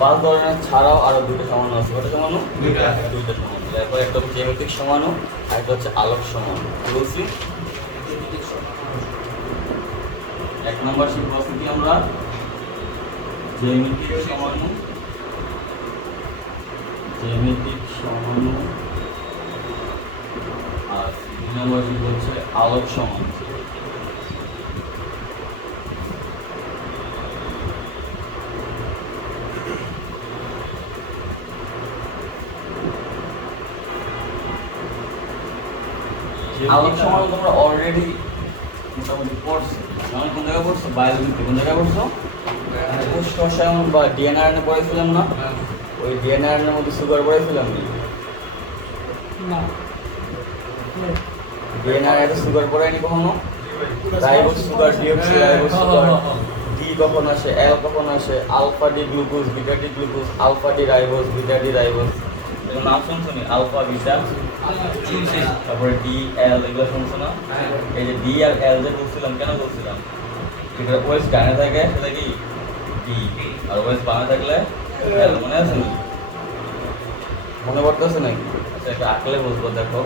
5 ধরনের ছাড়াও আরো দুটো সমাণু আছে। কটা সমাণু? দুইটা সমাণু। এরপর একটা হচ্ছে জ্যামিতিক সমাণু আর একটা হচ্ছে আলোক সমাণু। কি বলছি? এক নম্বর শিখব কি আমরা জ্যামিতিক সমাণু, জ্যামিতিক সমাণু আর 2 নম্বর শিখব হচ্ছে আলোক সমাণু। আলোক সমাণু তোমরা অলরেডি মোটামুটি পড়ছো। মানে কোন জায়গায় পড়ছো? বায়োলজিতে। কোন জায়গায় পড়ছো? কোষ রসায়ন বা ডিএনএ পড়েছিলাম না? ওই ডিএনএ এর মধ্যে সুগার পড়েছিলাম না? ডিএনএ এর সুগার পড়ায়নি কখনো? Ribose sugar, deoxyribose sugar, D কখন আসে, এল কখন আসে, alpha D glucose, beta D glucose, alpha D ribose, beta D ribose. এগুলো নাম শুনছো নি? আলফা, বিটা, তারপরে ডি, এল, এগুলো শুনছো না? এই যে ডি আর এল যে বলছিলাম, কেন বলছিলাম? এটা ওয়েস ডানে থাকে সেটা কি ডি, আর ওয়েস বামে থাকলে এল। মনে আছে না? মনে পড়তেছে নাকি? আচ্ছা, এটা আঁকলে বুঝবো। দেখো,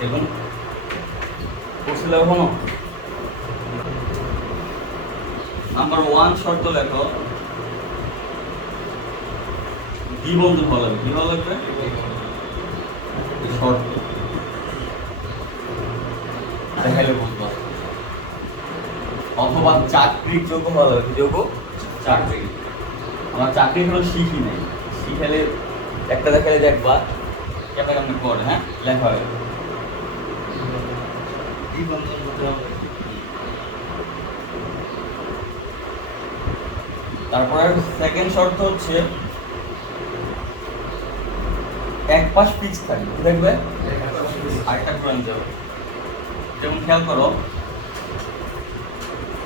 দেখুন করছিল এখনো। নাম্বার 1 শর্ত লেখো, দ্বি বন্ধন হওয়া লাগবে। কি হওয়া লাগবে? শর্ত দেখাইলে বুঝবো। অথবা চাকরির যোগ্য হওয়া লাগবে। যোগ্য চাকরি। আমার চাকরি হলো শিখি নাই, শিখালে একটা দেখালে দেখবা কেমন কেমন করে। হ্যাঁ, লেখা হবে দ্বি বন্ধন হতে হবে। তারপরে সেকেন্ড শর্ত হচ্ছে এক পাশ ফিক্স থাকবে। দেখবে আরেকটা করে নিতে হবে। যেমন খেয়াল করো,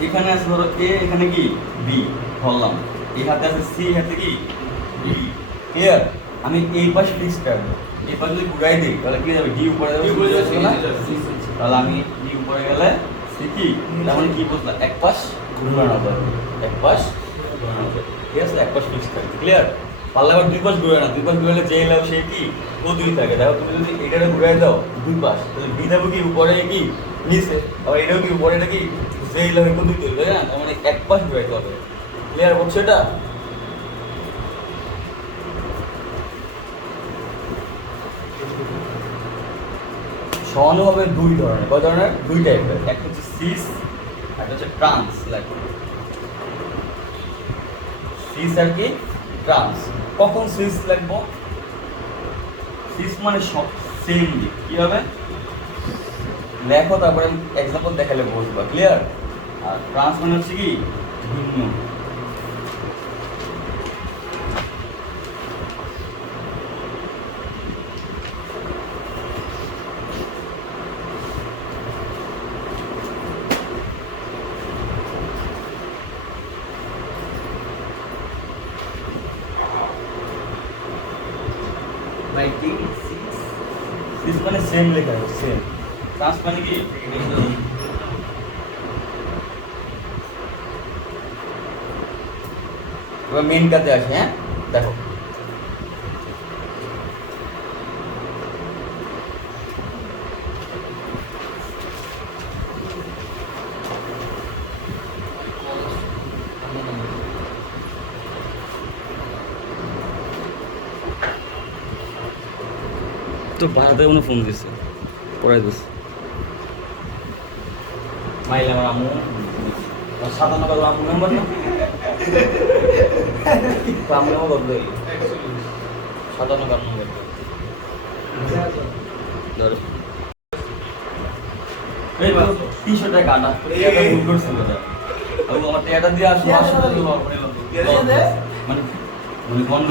এখানে আছে ধরো এ, এখানে কি বি ধরলাম, এই হাতে আছে সি, হাতে কি ডি। ক্লিয়ার? আমি এই পাশ ফিক্স করবো, এই পাশ যদি ঘুরাই দিই তাহলে কি যাবে? ডি উপরে যাবে। তাহলে আমি ডি উপরে গেলে সি কি, তার মানে কি বুঝলাম? এক পাশ ঘুরানো যাবে, এক পাশ ঘুরানো যাবে। ঠিক আছে? এক পাশ ফিক্স থাকবে। ক্লিয়ার? পারলে আবার দুই পাশ ঘুরে না, দুই পাশ ঘুরালে যে লাভ সে কি ও দুই থাকে। দেখো তুমি যদি এটারে ঘুরাই দাও দুই পাশ, তাহলে বি থাকবে কি উপরে কি নিচে, আবার এটাও কি উপরে, এটা কি যেই লাভ কোন দুই তৈরি, তাই না? তার মানে এক পাশ ঘুরাইতে হবে। ক্লিয়ার হচ্ছে এটা? সমানু হবে দুই ধরনের। কয় ধরনের? দুই টাইপের। একটা হচ্ছে সিস, একটা হচ্ছে ট্রান্স। লাগবে সিস আর কি ট্রান্স। কখন সিস লাগবো? সিস মানে সব সেম দিক। কি হবে? লেখো, তারপরে এক্সাম্পল দেখালে বুঝবা। ক্লিয়ার? আর ট্রান্স মানে হচ্ছে কি ভিন্ন। সিস মানে সেম লেখা হবে, সেম। ট্রান্স মানে কি এবার মেন কাজে আসে। হ্যাঁ, দেখো তো বাড়াতে মনে ফোন দিচ্ছে, পড়াই দিচ্ছে মাইলে আমার আম্মু। 57 আম্মু নাম্বার না, আম্মু নাম্বার কত দেয়? 57 নম্বর ধরো। এই 300 টাকা কাটা ভুল করছিল। আমার টাকাটা দিয়ে আসো মানে মানে বন্ধ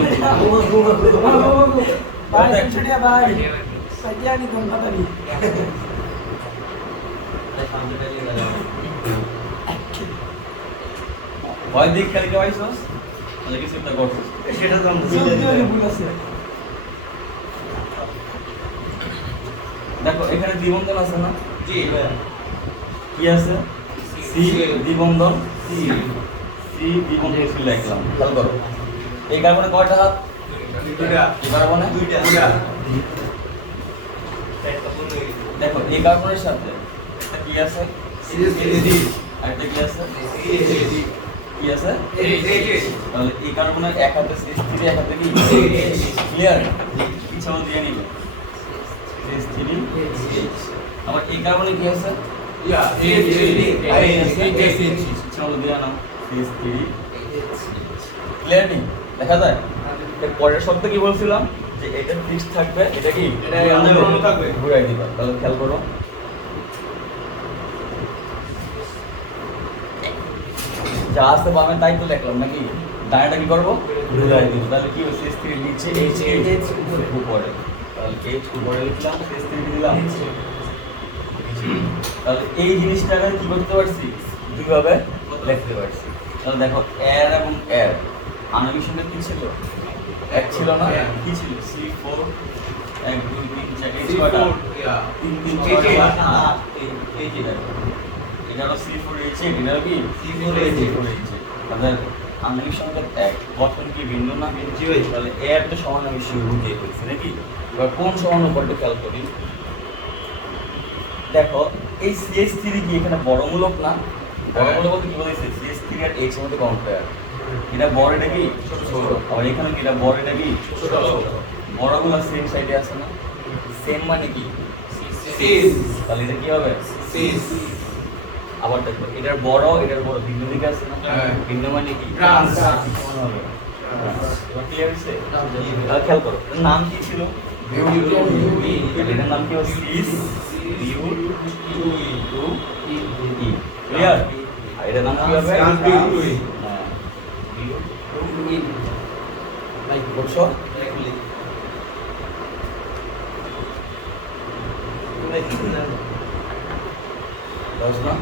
ভয় দিক খেলে কে পাইছস তাহলে কিছু একটা করছিস সেটা তো ভুল আছে। দেখো এখানে দ্বিবন্ধন আছে না? জি কি আছে? সি দ্বিবন্ধন সি দ্বিবন্ধন সি লিখলাম। খেয়াল করো এই কার্বনে কয়টা হাত? দুইটা। এই কার্বনে দুইটা। দেখো এই কার্বনের সাথে একটা কি আছে? সিএসডি। আর একটা কি আছে? সিএসডি। কি আছে? তাহলে এই কার্বনের এক হাতে সিএস3 এক হাতে কি? ক্লিয়ার? পিছনে দিয়ে নিবে সিএস3 আবার এই কার্বনে কি আছে? চলো দিয়ে নাও সিএস3 ক্লিয়ার নেই দেখা যায়। এর পরের শব্দ কি বলছিলাম যে এটা ফিক্সড থাকবে, এটা কি থাকবে ঘুরাই দিবা। তাহলে খেয়াল করো যা আছে বামে তাই তো লিখলাম নাকি, ডানাটা কি করবো ঘুরাই দিব। তাহলে কি হচ্ছে সিএস3 নিচে এইচ উপরে, তাহলে এইচ উপরে লিখলাম সিএস3 দিলাম। তাহলে এই জিনিসটাকে কি করতে পারছি দুইভাবে লিখতে পারছি। তাহলে দেখো এর এবং এর আণবিক সংখ্যা কি ছিল? এক ছিল না? কি ছিল? C4 1 2 3 4 এই ছয়টা 3 3 6 8 এই যে দেখো এটা হলো C4 H এটা কি C4 H তাহলে আণবিক সংখ্যা এক গঠন কি ভিন্ন না? জি ভাই। তাহলে এর তো সমান আমি শুরু দিয়ে ফেলছি নাকি। এবার কোন সমানুপাতটা খেয়াল করি। দেখো এই CH3 কি এখানে বড়মূলক না? বড়মূলক বলতে কি বলেছে? CH3 আর H এর মধ্যে কম্পেয়ার, এটা বড় এটা কি ছোট ছোট, আর এখানে কি এটা বড় এটা কি ছোট ছোট। বড়গুলো সেম সাইডে আছে না? সেম মানে কি সিস, তাহলে এটা কি হবে সিস। আবার দেখো এটার বড় ভিন্ন দিকে আছে না? ভিন্ন মানে কি ট্রান্স হবে। এবার ক্লিয়ার হইছে? তাহলে খেয়াল করো এর নাম কি ছিল? এটার নাম কি হবে সিস U2E ক্লিয়ার। আর এটার নাম কি হবে লাইক বলছো দশ না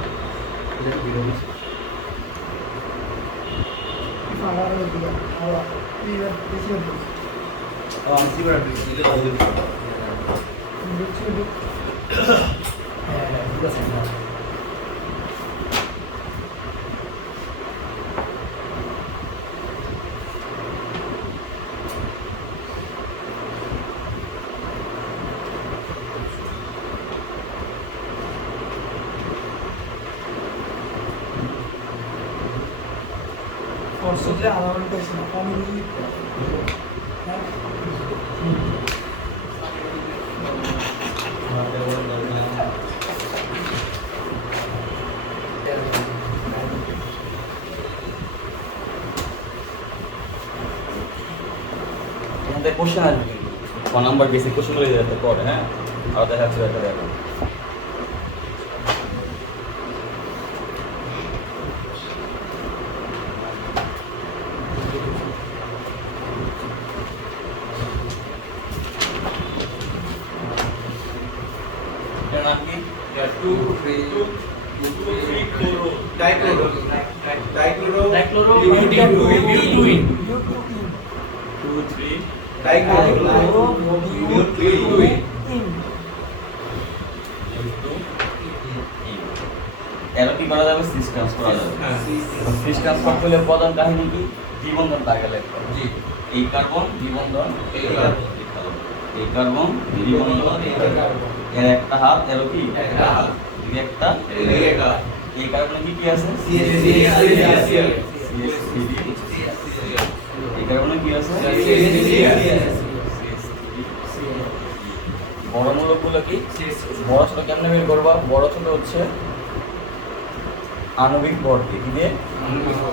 Forse alla valutazione come di আমাদের কোশ্চেন আসবে কিন্তু 1 নাম্বার বেসিক কোশ্চেনগুলো দিতে পড়ে। হ্যাঁ আর দেখা যাচ্ছে এটা দেখো এর নাম কি 2 3 chloro dichloro butene 2 3 dichloro butene এরা কি করা যাবে সিস ট্রান্সফার করা যাবে। সিস ট্রান্সফার করলে প্রধান কাহিনী কি দ্বিবন্ধন থাকে লেখা। জি এই কার্বন দ্বিবন্ধন এই কার্বন দ্বিবন্ধন এর একটা হাত এর কি একটা হাত এই একটা এই কার্বনে কি আছে CH3 এই কার্বনে কি আছে বড় মূলকগুলো কি বড় ছোট কেমনে বের করবা? বড় ছোট হচ্ছে আণবিক ভর দিয়ে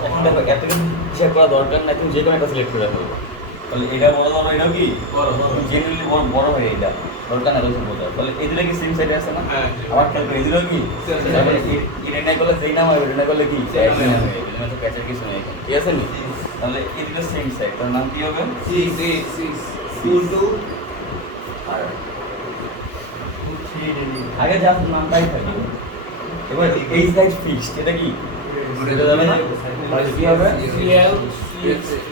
এখন দেখো এত কিছু হিসাব করা দরকার নাই, তুমি যে কোনো একটা সিলেক্ট করে ফেলবো। তাহলে এটা বড় ধরো এটাও কি জেনারেলি বড় হয় এটা দরকার না রয়েছে বোঝা। তাহলে এদিকে কি সেম সাইডে আছে না? আবার খেয়াল করে এদিকেও কি এটা নাই করলে যেই নাম হয় এটা নাই করলে কি প্যাচের কিছু নেই এখানে ঠিক আছে নি। তাহলে এদিকে সেম সাইড তার নাম কি হবে আর আগে যা নামটাই থাকে। এবার এই সাইড ফিক্সড এটা কি এটা যাবে না? তাহলে কি হবে CH3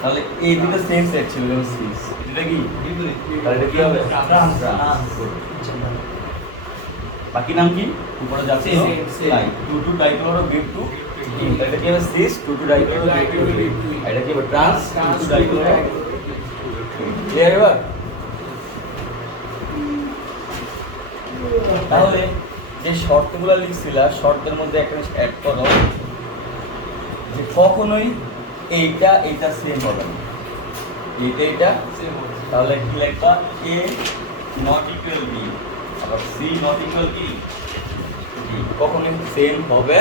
তাহলে এই দুটো সেম সেট ছিল যেমন সিস দুটো কি তাহলে এটা কি হবে ট্রান্স। বাকি নাম কি উপরে যাচ্ছে Same, same. 2 ডাইক্লোরো গ্রুপ 2 এটা কি হবে সিস 2 ডাইক্লোরো গ্রুপ 2 এটা কি হবে ট্রান্স 2 ডাইক্লোরো ক্লিয়ার এবার তাহলে যে শর্তগুলো লিখছিলা শর্তের মধ্যে একটা জিনিস অ্যাড করো যে কখনোই এইটা এটা সেম হবে না এইটা তাহলে কি লিখবা a নট ইকুয়াল b আবার c নট ইকুয়াল কি b কখনোই সেম হবে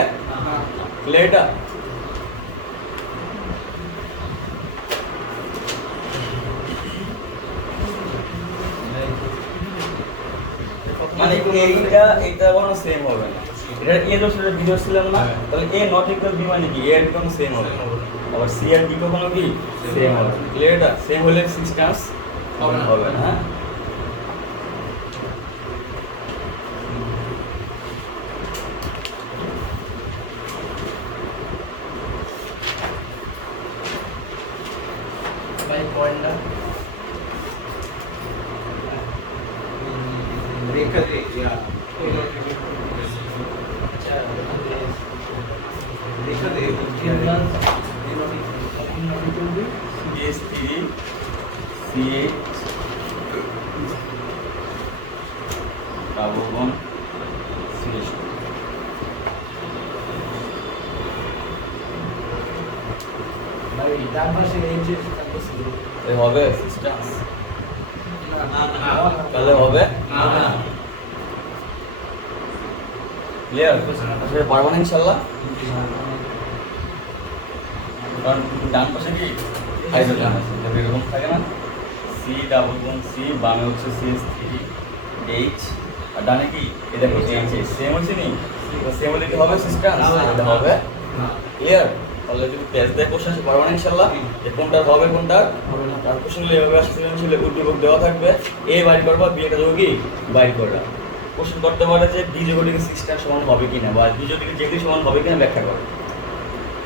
ক্লিয়ার এটা মানে এইটা কোনো সেম হবে না এটা এ দোষের বি ছিলাম না তাহলে এ নট ইকুয়াল বি মানে কি এ এর কোনো সেম হবে না আবার সি আর বি কখনো কি সেম হবে না ক্লিয়ার এটা সেম হলে সিস্টেমস হবে না হ্যাঁ ভাই পয়েন্টটা रेखा दे या रेखा दे CS3 CH double bond CH2 ভাই ডান পাশে এই যে থাকতেছে এই হবে সিস্টেমস তাহলে হবে ক্লিয়ার আসলে পারবো না ইনশাআল্লাহ কারণ ডান পাশে কি হাইড্রোজেন আছে তবে এরকম থাকে না সি ডাবল বন্ড সি বামে হচ্ছে CH3 H আর ডানে কি এই দেখো H সেম হচ্ছে নি সেম হলে কি হবে সিস্টেম এটা হবে ক্লিয়ার তাহলে যদি পেজ দেয় কোশ্চেন পারবো না ইনশাআল্লাহ যে কোনটা হবে কোনটা হবে না তার কোশ্চেনগুলো এভাবে আসছে ছিল উদ্দীপক দেওয়া থাকবে এ বাইর করবা বি একটা দেবো কি বাইর করবা কোশ্চেন করতে পারে যে বি যোগটিকে সিস্টেম সমান হবে কিনা বা বি যোগটিকে যেটি সমান হবে কিনা ব্যাখ্যা করো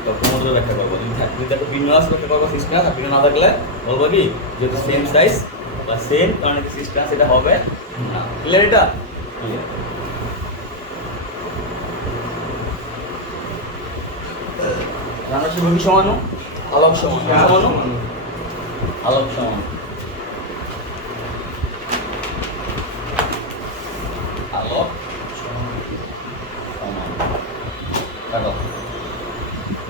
তো কোনটা ব্যাখ্যা করবো যদি থাকে যদি দেখো বিন্যাস ব্যাখ্যা করবো সিস্টেম আর বিন্যাস না থাকলে বলবো কি যেহেতু সেম সাইজ বা সেম কারণ কি সিস্টেম সেটা হবে না ক্লিয়ার এটা ক্লিয়ার রানাসি ভূমি সমানু আলোক সমান সমানু আলোক সমান আলোক সমান কাটো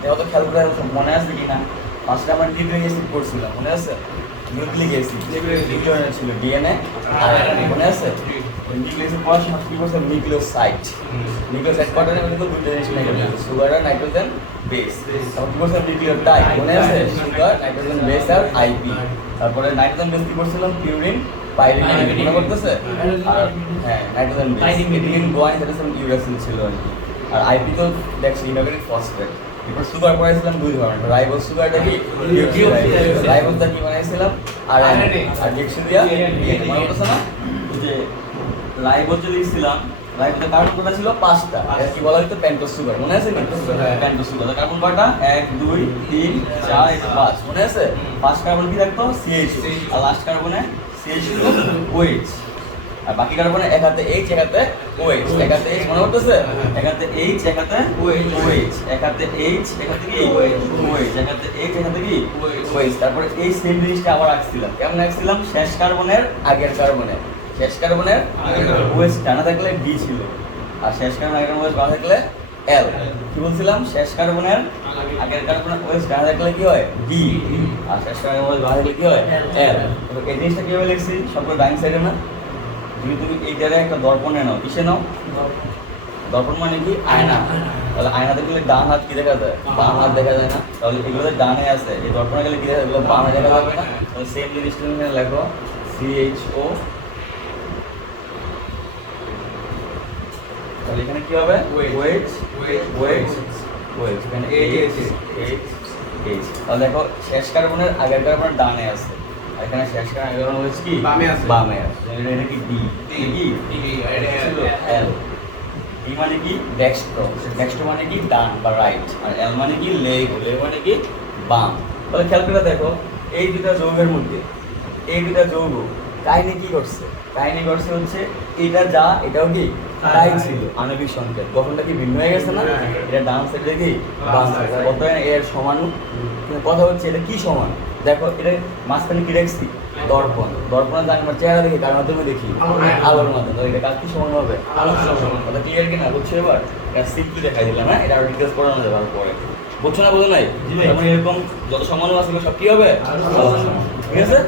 এও তো খেয়াল করে মনে আছে কিনা ফার্স্টে আমরা নিউক্লিক অ্যাসিড পড়ছিলাম মনে আছে নিউক্লিক অ্যাসিড নিউক্লিক ছিল ডিএনএ আরএনএ মনে আছে নিউক্লিক অ্যাসিড পড়ার সময় কি বলছে নিউক্লিওসাইড নিউক্লিওসাইড কটার মধ্যে দুটো জিনিস নিয়ে সুগার আর নাইট্রোজেন বেস তারপর কি বলছিলাম নিউক্লিওটাইড মনে আছে সুগার নাইট্রোজেন বেস আর আইপি তারপরে নাইট্রোজেন বেস কি করছিলাম পিউরিন পাইরিন মনে করতেছে আর হ্যাঁ নাইট্রোজেন বেস এডিনিন গুয়ানিন এটা সব ইউরাসিল ছিল আর আইপি তো দেখছি ইনঅর্গানিক ফসফেট এরপর সুগার পড়াইছিলাম দুই ধরনের রাইবোজ সুগারটা কি রাইবোজটা কি বানাইছিলাম আর আর ডেক্সিডিয়া মনে করতেছে না যে রাইবোজ যদি ছিলাম রাইবোজের কার্বন কত ছিল 5টা আর কি বলা হতো পেন্টোজ সুগার মনে আছে কি পেন্টোজ সুগার কার্বন কয়টা 1 2 3 4 5 মনে আছে 5 কার্বন কি থাকতো CH আর লাস্ট কার্বনে CH2 OH আর বাকি কার্বনে এক হাতে H এক হাতে OH এক হাতে H মনে করতেছে এক হাতে H এক হাতে OH এক হাতে H এক হাতে কি OH এক হাতে H এক হাতে কি OH তারপরে এই সেম জিনিসটা আবার রাখছিলাম কেমন রাখছিলাম শেষ কার্বনের আগের কার্বনের শেষ কার্বনের OH ডানা থাকলে D ছিল আর শেষ কার্বনের আগের OH বাঁ থাকলে L কি বলছিলাম শেষ কার্বনের আগের কার্বনের OH ডানা থাকলে কি হয় D আর শেষ কার্বনের OH বাঁ থাকলে কি হয় L তো এই জিনিসটা কিভাবে লিখছি সবগুলো ডাইন সাইডে না যদি তুমি এইটারে একটা দর্পণে নাও কিসে নাও দর্পণ মানে কি আয়না তাহলে আয়না দেখলে ডান হাত কি দেখা যায় বাম হাত দেখা যায় না তাহলে এগুলো ডানে আছে এই দর্পণে গেলে কি দেখা যায় এগুলো বামে দেখা যাবে না তাহলে সেম জিনিসটা তুমি লেখো CHO তাহলে এখানে কি হবে ওয়েট এখানে H তাহলে দেখো শেষ কার্বনের আগের কার্বনের ডানে আছে এখানে শেষ কার্বন হচ্ছে কি বামে আছে এটা কি ডি কি এল ডি মানে কি ডেক্সট্রো মানে কি ডান বা রাইট আর এল মানে কি লেগ মানে কি বাম তাহলে খেয়াল করে দেখো এই দুটো যৌগের মধ্যে এই দুটা যৌগ কাহিনী কি করছে? কাহিনী করছে হচ্ছে এটা যা এটাও কি তাই ছিল, আণবিক সংকেত। গঠনটা কি ভিন্ন হয়ে গেছে না? এটা ডান সাইডে কি বাম সাইডে, কত এর সমান। কথা হচ্ছে এটা কি সমান? দেখো এটা মাঝখানে কি রাখছি? দর্পণ। দর্পণে জানি আমরা চেহারা দেখি, কার মাধ্যমে দেখি? আলোর মাধ্যমে। তাহলে এটা কার কি সমান হবে? আলোর সমান। কথা ক্লিয়ার কিনা? বুঝছো এবার? এটা সিম্পলি দেখাই দিলাম, হ্যাঁ? এটা আরো ডিটেলস পড়ানো যাবে আর পরে। বুঝছো না? বোঝো নাই? যেমন এরকম যত সমাণু আছে সব কি হবে? আলোর সমান। ঠিক আছে?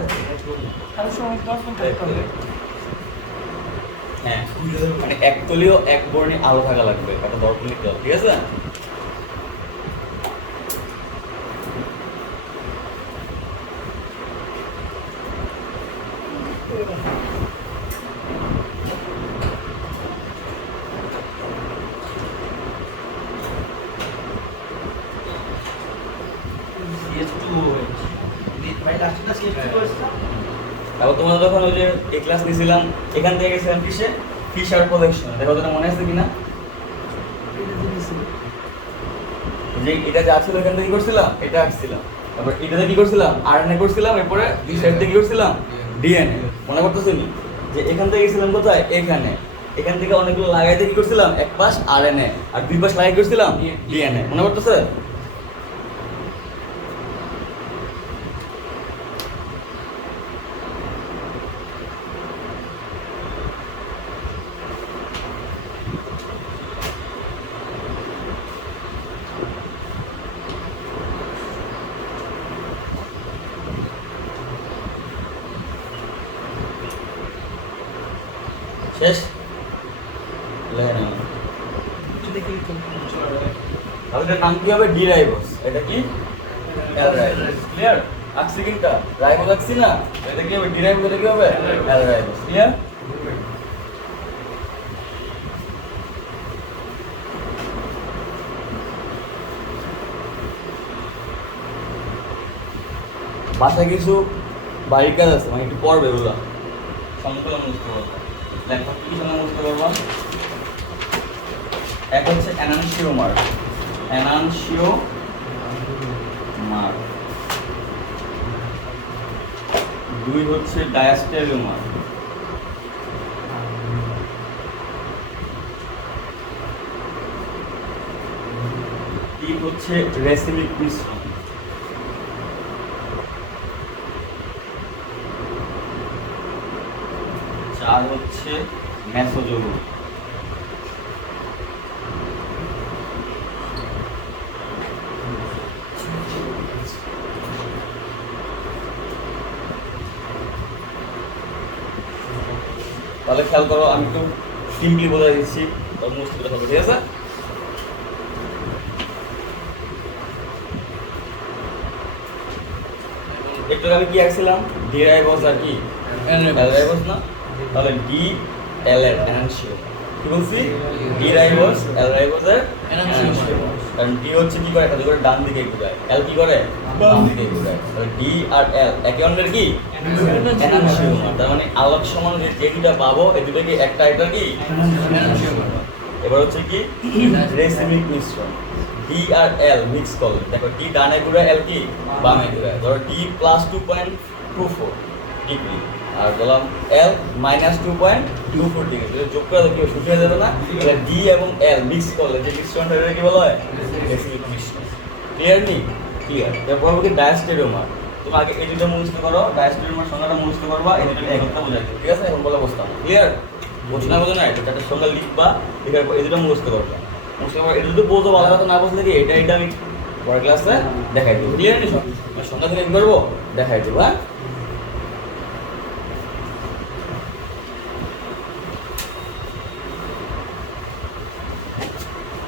হ্যাঁ, মানে একতলীয় এক বর্ণে আলো থাকা লাগবে, একটা দর্পণ লিখতে হবে। ঠিক আছে? তারপর তোমরা যখন ওই যে এই ক্লাস নিয়েছিলাম, এখান থেকে গেছিলাম কিসে? Fischer projection. দেখো তোদের মনে আছে কিনা? যে এটা যা ছিল এখান থেকে কি করছিলাম? এটা আঁকছিলাম। তারপর এটাতে কি করছিলাম? আরএনএ করছিলাম। এরপরে দুই সাইড থেকে কি করছিলাম? ডিএনএ। মনে করতেছেন যে এখান থেকে গেছিলাম কোথায়? এখানে। এখান থেকে অনেকগুলো লাগাইতে কি করছিলাম? এক পাশ আরএনএ আর দুই পাশ লাগাই করছিলাম ডিএনএ। মনে করতেছে? শেষ? লেখে নাও। তাহলে এটার নাম কি হবে? D ribose. এটা কি? এল রাইবোস। ক্লিয়ার? আঁকছি কিনটা রাইবোস আঁকছি না? এটা কি হবে? D ribose. এটা কি হবে? এল রাইবোস। ক্লিয়ার? বাসায় কিছু বাড়ির কাজ আছে, মানে একটু পড়বে ওগুলা। সংকলন মুছতে পারবা। দেখো কি সঙ্গে মুছতে পারবা? এক হচ্ছে এনানসিওমার। এনানসিওমার। দুই হচ্ছে ডায়াস্টেলিওমার। তিন হচ্ছে রেসিমিক মিশ্রণ। চার হচ্ছে মেসোজোম। তাহলে খেয়াল করো, আমি একটু সিম্পলি বলে দিচ্ছি, মুস্ত করে হবে। ঠিক আছে? একটু আমি কি আঁকছিলাম? ডি রাইবোস আর কি এল রাইবোস না? তাহলে ডি এল এর এনানসিও। কি বলছি? ডি রাইবোস এল রাইবোসের এনানসিও। কারণ ডি হচ্ছে কি করে? কাজে করে ডান দিকে ঘুরায়, এল কি করে? বাম দিকে ঘুরায়। তাহলে ডি আর এল একে অন্যের কি এনানসিওমার। তার মানে আলোক সমান যে দুটো পাবো, এই দুটো কি একটা এটা কি এনানসিওমার। এবার হচ্ছে কি রেসিমিক মিশ্রণ। ডি আর এল মিক্স করলে দেখো ডি ডানে ঘুরায়, এল কি বামে ঘুরায়। ধরো ডি প্লাস 2.24 ডিগ্রি আর বললাম এল মাইনাস 2.24 ডিগ্রি। যদি যোগ করে কি শুকিয়ে যাবে না? তাহলে ডি এবং এল মিক্স করলে যে মিশ্রণটা কি বলা হয়? রেসিমিক মিশ্রণ। ক্লিয়ার নি? ক্লিয়ার। এরপর হবে কি ডায়াস্টেরিওমার। তুমি আগে এই দুটো মুখস্থ করো, ডায়াস্টেরিওমার সংজ্ঞাটা মুখস্থ করবা, এই দুটো একত্রে বোঝাইতে। ঠিক আছে? এখন বলে বসতাম। ক্লিয়ার? বুঝছো না? বোঝো না? এটা একটা সংজ্ঞা লিখবা, লিখার পর এই দুটো মুখস্থ করবা। এটা যদি বোঝো ভালো কথা, না বুঝলে কি এটা আমি পরের ক্লাসে দেখাই দেবো। ক্লিয়ার নি? সন্ধ্যা থেকে কি করবো? দেখাই দেবো। হ্যাঁ,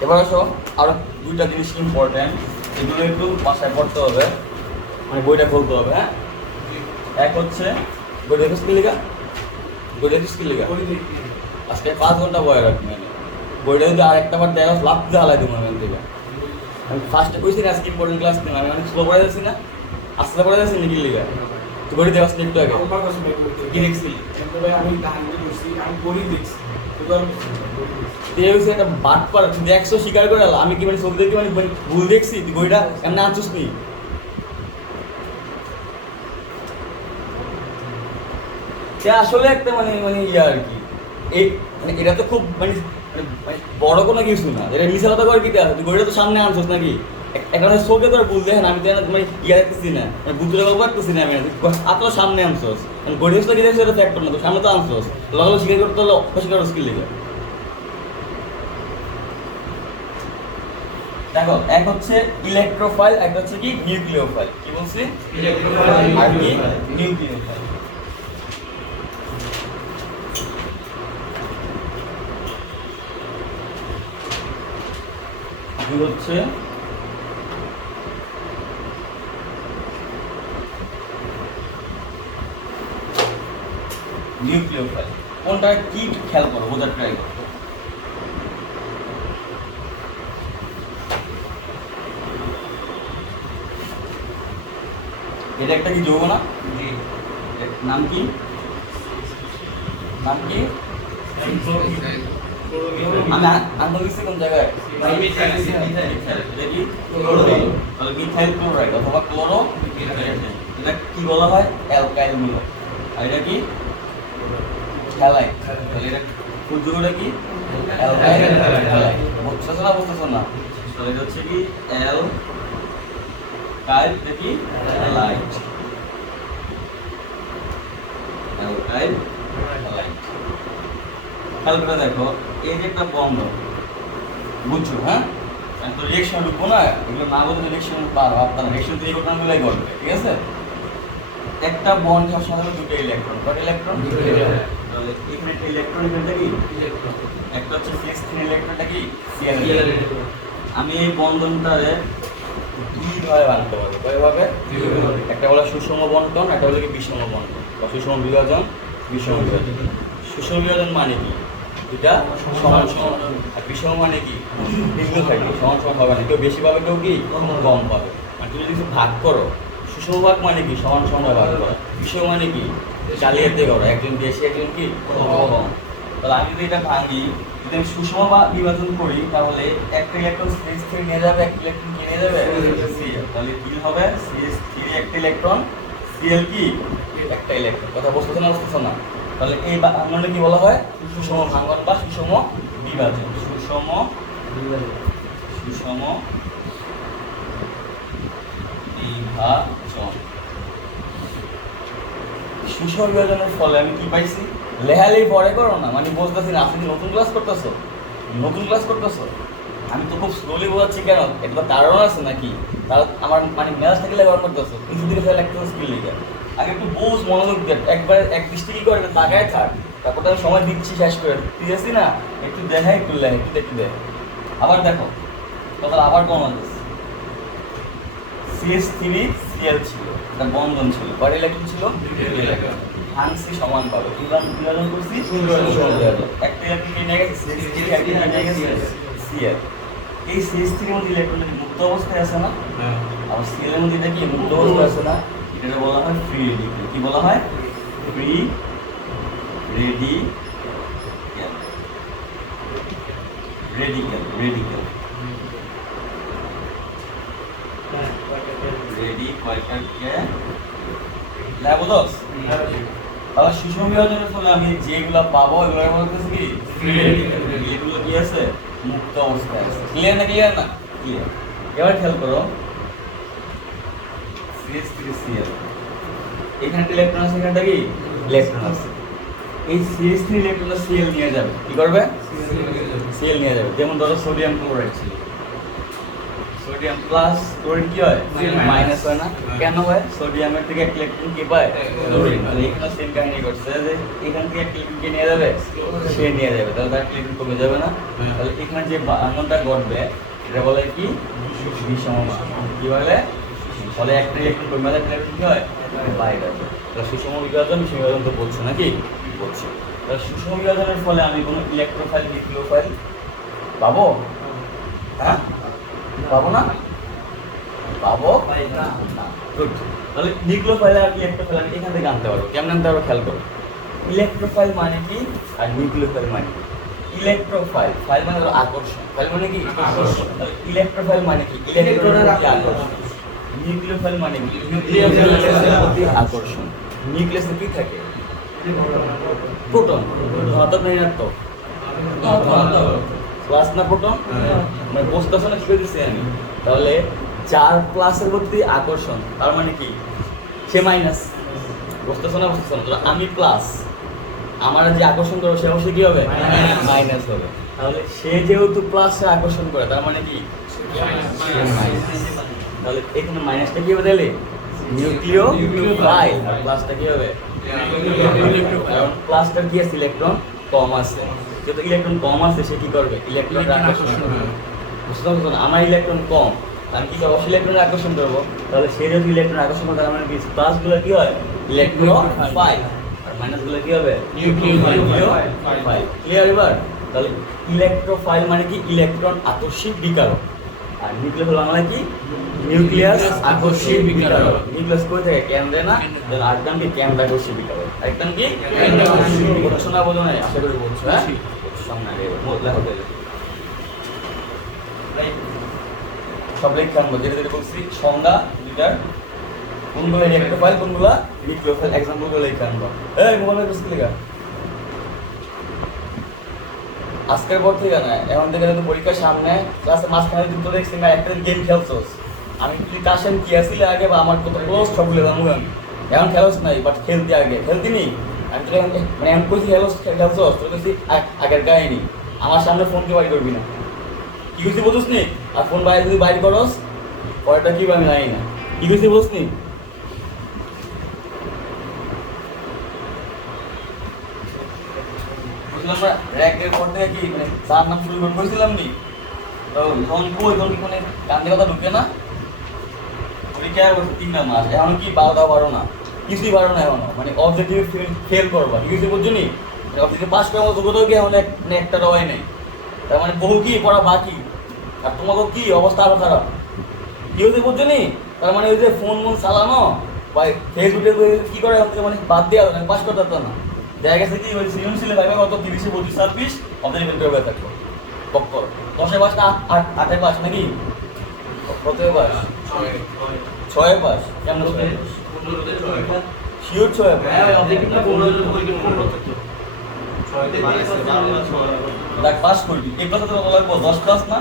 এবার আসো আরো দুইটা জিনিস ইম্পর্টেন্ট, এগুলো একটু বাসায় পড়তে হবে, মানে বইটা খুলতে হবে। হ্যাঁ, এক হচ্ছে বই দেখো স্কিল লেখা, বই দেখো স্কিল লেখা। আজকে 5 ঘন্টা বই রাখবি, মানে বইটা যদি আর একটা বার দেওয়া লাভ দিয়ে হালাই দেবো এখান থেকে। আমি ফার্স্টে কইছি না আজকে ইম্পর্টেন্ট ক্লাস দিন, আমি অনেক স্লো পড়ে যাচ্ছি না, আস্তে পড়ে যাচ্ছি নাকি লেখা। তুই বই দেওয়া একটু আগে কি দেখছি? আমি কাহিনী করছি, আমি পড়ি দেখছি। একটা বাট পার তুই দেখছো, স্বীকার করে আমি কি মানে ছবি দেখি মানে ভুল দেখছি? তুই বইটা এমনি আনছিস নি? সে আসলে একটা মানে মানে ইয়ে আর কি এই মানে এটা তো খুব মানে মানে বড় কোনো কিছু না, এটা মিশা কথা করে কিতে আছে, তুই গড়িটা তো সামনে আনছস নাকি একটা মানে চোখে তোর বুঝ দেখেন আমি তো মানে ইয়ে দেখতেছি না মানে বুঝতে পারতেছি না আমি আপনার সামনে আনছস মানে গড়ি আসলে কি দেখছো এটা ফ্যাক্টর না, তো সামনে তো আনছস লগলো স্বীকার করতে হলে অস্বীকার স্কিল লেগে। দেখো এক হচ্ছে ইলেকট্রোফাইল, একটা হচ্ছে কি নিউক্লিওফাইল। কি বলছি? ইলেকট্রোফাইল আর কি নিউক্লিওফাইল। দুই হচ্ছে নিউক্লিওফাইল। কোনটা কি খেয়াল করো, বোঝার ট্রাই করো। এটা একটা কি যৌগ না? এর নাম কি? নাম কি? আমি আনতে গেছি কোন জায়গায়? এটা কি? তাহলে মিথাইল ক্লোরাইড অথবা ক্লোরো। এটা কি বলা হয়? অ্যালকাইল মূলক। আর এটা কি? হ্যালাইড। তাহলে এটা ফুল যৌগটা কি? Alkyl halide. বুঝতেছ না? বুঝতেছ না? তাহলে এটা হচ্ছে কি অ্যালকাইল, এটা কি হ্যালাইড। Alkyl halide. খেয়াল করে দেখো, এই যে একটা বন্ধ, বুঝছো? হ্যাঁ, তো রিয়েকশন ঢুকবো না, এগুলো না বলতে রিয়েকশন পারো আপনারা, রিয়েকশন তৈরি করতে মিলাই করবে, ঠিক আছে? একটা বন্ড হওয়ার সাথে দুটো ইলেকট্রন, কত ইলেকট্রন? তাহলে এখানে একটা ইলেকট্রন, এখানটা কি একটা হচ্ছে CH3 ইলেকট্রনটা কি Cl। আমি এই বন্ধনটারে দুই ভাবে বানাতে পারবো। কয়ভাবে? একটা বলে সুষম বন্টন, একটা বলে কি বিষম বন্টন বা সুষম বিভাজন, বিষম বিভাজন। সুষম বিভাজন মানে কি? দুটা সমান সমান। আর বিষম মানে কি? ভিন্ন থাকবে, সমান সমান হবে না, কেউ বেশি পাবে কেউ কি কম পাবে। মানে তুমি যদি কিছু ভাগ করো, সুষম ভাগ মানে কি সমান সমান ভাগ করা, বিষম মানে কি জালিয়াতি করা, একজন বেশি একজন কি কম। তাহলে আমি যদি এটা ভাঙি, যদি আমি সুষম বা বিভাজন করি, তাহলে একটা ইলেকট্রন CH3 নিয়ে যাবে, একটা ইলেকট্রন কি নিয়ে যাবে Cl। তাহলে কি হবে? CH3 একটা ইলেকট্রন, Cl কি একটা ইলেকট্রন। কথা বুঝতেছ না? বুঝতেছ না? তাহলে এই ভাঙনটা কি বলা হয়? সুষম ভাঙন বা সুষম বিভাজন। সুষম সুষম বিভাজন। সুষম বিভাজনের ফলে আমি কি পাইছি? লেহালি পরে করো না, মানে বলতেছি না, আপনি নতুন ক্লাস করতেছো, নতুন ক্লাস করতেছো। আমি তো খুব স্লোলি বোঝাচ্ছি কেন, এটা কারণ আছে নাকি? তাহলে আমার মানে মেজাজ থাকলে ব্যবহার করতেছো, কিছু দিকে ফেলে একটা স্কিল লিখে আগে একটু বুঝ, মনোযোগ দেখ, একবার এক দৃষ্টি কি করে তাকায় থাক, তারপর তো আমি সময় দিচ্ছি শেষ করে দিয়েছি না, একটু দেখাই একটু লেখ, একটু দেখতে দেখ। আবার দেখো, তাহলে আবার কমন CH3 Cl ছিল, এটা বন্ধন ছিল, কয়টা ইলেকট্রন ছিল? ভাঙছি সমান পাবে, কি বিভাজন করছি? একটা ইলেকট্রন নিয়ে গেছে CH3, একটা নিয়ে গেছে Cl। এই CH3 এর মধ্যে ইলেকট্রন মুক্ত অবস্থায় আছে না? আর Cl এর মধ্যে এটা কি মুক্ত অবস্থায় আছে না? এটা বলা হয় ফ্রি রেডিক্যাল। কি বলা হয়? Free radical. Radical radical ready কয়টা কে ল্যাব দস। তাহলে সুষম বিভাজনের ফলে আমি যেগুলো পাবো এগুলো বলতেছি কি ফ্রি রেডিক্যাল। এগুলো কি আছে? মুক্ত অবস্থায় আছে। ক্লিয়ার না? ক্লিয়ার না? ক্লিয়ার। এবার খেয়াল করো, CH3 Cl, এখানে ইলেকট্রন আছে, এখানটা কি ইলেকট্রন আছে। এই CH3 ইলেকট্রনটা Cl নিয়ে যাবে, কি করবে? Cl নিয়ে যাবে। যেমন ধরো সোডিয়াম ক্লোরাইড ছিল, সোডিয়াম প্লাস ক্লোরিন কি হয়? মাইনাস হয় না? কেন হয়? সোডিয়ামের থেকে একটা ইলেকট্রন কি পায়? ক্লোরিন। তাহলে এখানে সেম কাহিনী করছে যে এখান থেকে একটা ইলেকট্রন কে নিয়ে যাবে, সে নিয়ে যাবে, তাহলে তার ইলেকট্রন কমে যাবে না? তাহলে এখানে যে ভাঙনটা ঘটবে এটা বলে কি বিষম। কি বলে? ফলে একটা ইলেকট্রন কমে যাবে, ইলেকট্রন কি হয় বাইরে যাবে। তাহলে সুষম বিভাজন, বিষম বিভাজন তো বলছো নাকি? বলছি। তাহলে সুষম বিভাজনের ফলে আমি কোনো ইলেকট্রোফাইল নিউক্লিওফাইল পাবো? হ্যাঁ পাবো না? পাবো না। গুড। তাহলে নিউক্লিওফাইল আর ইলেকট্রোফাইল আমি এখান থেকে আনতে পারবো। কেমন আনতে পারবো খেয়াল করো। ইলেকট্রোফাইল মানে কি আর নিউক্লিওফাইল মানে কি? ইলেকট্রোফাইল, ফাইল মানে হলো আকর্ষণ, ফাইল মানে কি আকর্ষণ। তাহলে ইলেকট্রোফাইল মানে কি ইলেকট্রনের প্রতি আকর্ষণ। নিউক্লিওফাইল মানে কি নিউক্লিয়াসের প্রতি আকর্ষণ। নিউক্লিয়াসে কি থাকে? প্রোটন ধনাত্মক না ঋণাত্মক? প্লাস না প্রোটন? মানে বুঝতে পারছো না কি করতেছি আমি? তাহলে যার প্লাসের প্রতি আকর্ষণ তার মানে কি সে মাইনাস। বুঝতেছো না? বুঝতেছো না? তো আমি প্লাস, আমার যে আকর্ষণ করবো সে অবশ্যই কি হবে? মাইনাস হবে। তাহলে সে যেহেতু প্লাসে আকর্ষণ করে তার মানে কি তাহলে এখানে মাইনাসটা কি হবে? তাহলে নিউক্লিওফাইল, আর প্লাসটা কি হবে? কারণ প্লাসটার কি আছে? ইলেকট্রন কম আছে। যেহেতু ইলেকট্রন কম আছে সে কি করবে? ইলেকট্রন আকর্ষণ করবে। বুঝতে পারছো না? আমার ইলেকট্রন কম, আমি কি অবশ্যই ইলেকট্রন আকর্ষণ করবো। তাহলে সে যদি ইলেকট্রন আকর্ষণ করে তার মানে কি প্লাস গুলো কি হয়? ইলেকট্রোফাইল, আর মাইনাস গুলো কি হবে? নিউক্লিওফাইল। ক্লিয়ার এবার? তাহলে ইলেকট্রোফাইল মানে কি? ইলেকট্রন আকর্ষী বিকারক, আর নিউক্লিওফাইল মানে কি? নিউক্লিয়াস আকর্ষী বিকারক। নিউক্লিয়াস কই থাকে? কেন্দ্রে না? তাহলে আরেকটাম কি? কেন্দ্র আকর্ষী বিকারক। আরেকটাম কি? বুঝছো না? বোঝো না? আশা করি বুঝছো। হ্যাঁ, সামনে আগে বদলা হবে। সব লেখা আনবো, যেটা যেটা বলছি সংজ্ঞা দুইটার, কোনগুলো ইলেকট্রোফাইল কোনগুলো নিউক্লিওফাইল, এক্সাম্পল গুলো লেখা আনবো। এই মোবাইলে বুঝতে লেখা আজকের পর থেকে না, এখন থেকে তো পরীক্ষার সামনে ক্লাসের মাঝখানে দুটো দেখছি না একটা গেম খেলছোস, আমি তুই কাশেম কি আসলে আগে বা আমার কত ক্লোজ সবগুলো জানবো আমি। এখন খেলোস নাই বাট খেলতে আগে খেলতি নি, আমি তো এখন মানে এমন কইছি খেলছোস তোর কাছে আগের কাহিনী। আমার সামনে ফোন কে বাড়ি করবি না, কি হয়েছে বুঝুস নি? আর ফোন বাইরে যদি বাইরে করস পরেরটা কি আমি জানি না, কি হয়েছে বুঝস নি? বুঝলাম না, র্যাকের পর থেকে কি মানে তার নাম শুরু করেছিলাম নি, তো তখন কই তখন কি মানে কান্দে কথা ঢুকে না? পরীক্ষায় 3টা মাস, এখন কি 12টা 12 না, কিছুই 12 না এখনো, মানে অবজেক্টিভ ফেল করবা, কি হয়েছে বুঝছো নি? অবজেক্টিভ পাস করার মতো কোথাও কি এখন একটা রয় নেই, তার মানে বহু কি পড়া বাকি, আর তোমাকে কি অবস্থা আরো খারাপ, কি হয়েছে বুঝছো নি? তার মানে ওই যে ফোন চালানো বা ফেসবুকে কি করে এখন থেকে মানে বাদ দেওয়া পাস করতে পারতো না। দেখা গেছে কি ওই সৃজনশীল ভাইবা কত 30-32 26 আমাদের ইভেন্ট করে থাকবো বক্কর 10-এ পাস না 8-এ পাস নাকি কত পাস 6-এ পাস কেমন শিওর 6-এ পাস পাস করবি এই কথা তো লাগবো 10 প্লাস না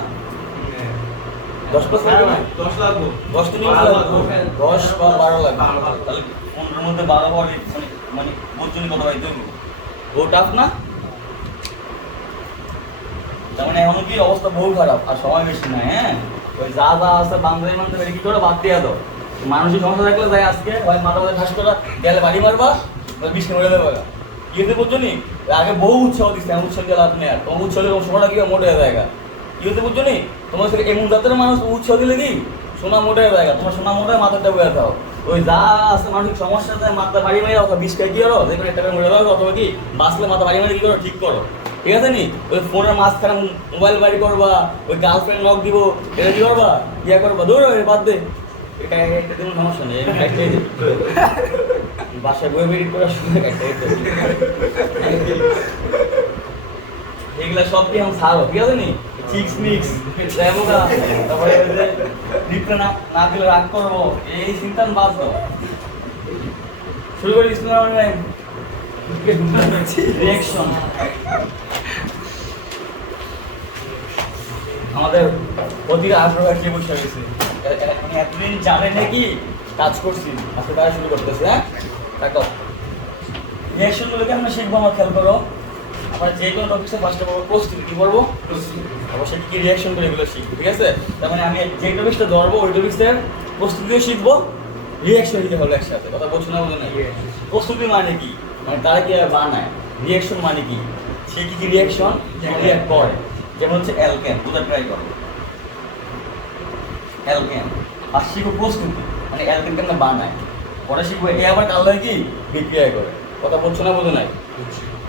10 প্লাস লাগবে না 10 লাগবে 10 তো নিয়ে লাগবে 10 বা 12 লাগবে, তাহলে 15 মধ্যে 12 হওয়ার মানে বুঝছনি কত পাইতে হবে, ও টাফ না? তার মানে এমন কি অবস্থা বহু খারাপ আর সময় বেশি নাই। হ্যাঁ, ওই যা যা আছে বান্ধবী মানতে কি করে বাদ দিয়ে দাও, মানুষের সমস্যা থাকলে যাই আজকে ভাই মাথা মাথা ঠাস করে গেলে বাড়ি মারবা বৃষ্টি মরে দেবে, কি হতে বুঝছো নি? আগে বহু উৎসাহ দিচ্ছে, এমন উৎসাহ দিয়ে লাভ নেই, আর তোমার উৎসাহ দিলে সময়টা কি মোটে হয়ে যায়, কি হতে বুঝছো নি? তোমার সাথে এমন জাতের মানুষ উৎসাহ দিলে কি সোনা মোটে হয়ে যায়, তোমার সোনা মোটে মাথাটা বয়ে দাও, ওই যা আছে মানসিক সমস্যা যায় মাথা বাড়ি মারি অথবা 20 টাকা কি করো দেখো একটা মরে দাও, অথবা কি বাঁচলে মাথা বাড়ি মারি কি করো ঠিক করো, ঠিক আছে নি? ওই ফোনের মাঝখানে মোবাইল বাড়ি করবা, ওই গার্লফ্রেন্ড লক দিব, এটা কি করবা ইয়া করবা, দৌড় বাদ দে, এটা একটা দিন সমস্যা নেই, বাসায় বই বেরিয়ে করার সময় এগুলা সব কি এখন ছাড়ো, ঠিক আছে নি? চিক্স মিক্স তারপরে রিপ্লাই না দিলে রাগ করবো, এই চিন্তা বাদ দাও, শুরু করি রিঅ্যাকশন। আমাদের অতিকে আগ্রহ কি বসে গেছে, মানে এতদিন জানে নাকি কাজ করছি, আজকে তারা শুরু করতেছে। হ্যাঁ দেখো রিঅ্যাকশনগুলোকে আমরা শিখবো, আমার খেয়াল করো, আমরা যে কোনো টপিক্সে ফার্স্টে বলবো প্রস্তুতি, কি বলবো অবশ্যই কি রিঅ্যাকশন করে এগুলো শিখবো, ঠিক আছে? তার মানে আমি যে টপিক্সটা ধরবো ওই টপিক্সের প্রস্তুতিও শিখবো, রিঅ্যাকশন দিতে হলো একসাথে, কথা বলছো না বলছো না? প্রস্তুতি মানে কি, মানে তারা কি বানায়, রিঅ্যাকশন মানে কি সে কি কি রিঅ্যাকশন রিঅ্যাক্ট করে, যেমন হচ্ছে অ্যালকেন, বোঝা ট্রাই করো অ্যালকেন, আর শিখবো প্রস্তুতি মানে অ্যালকেন কেন বানায়, পরে শিখবো এ আবার কাল কি বিক্রিয়া করে, কথা বলছো না বোঝো নাই?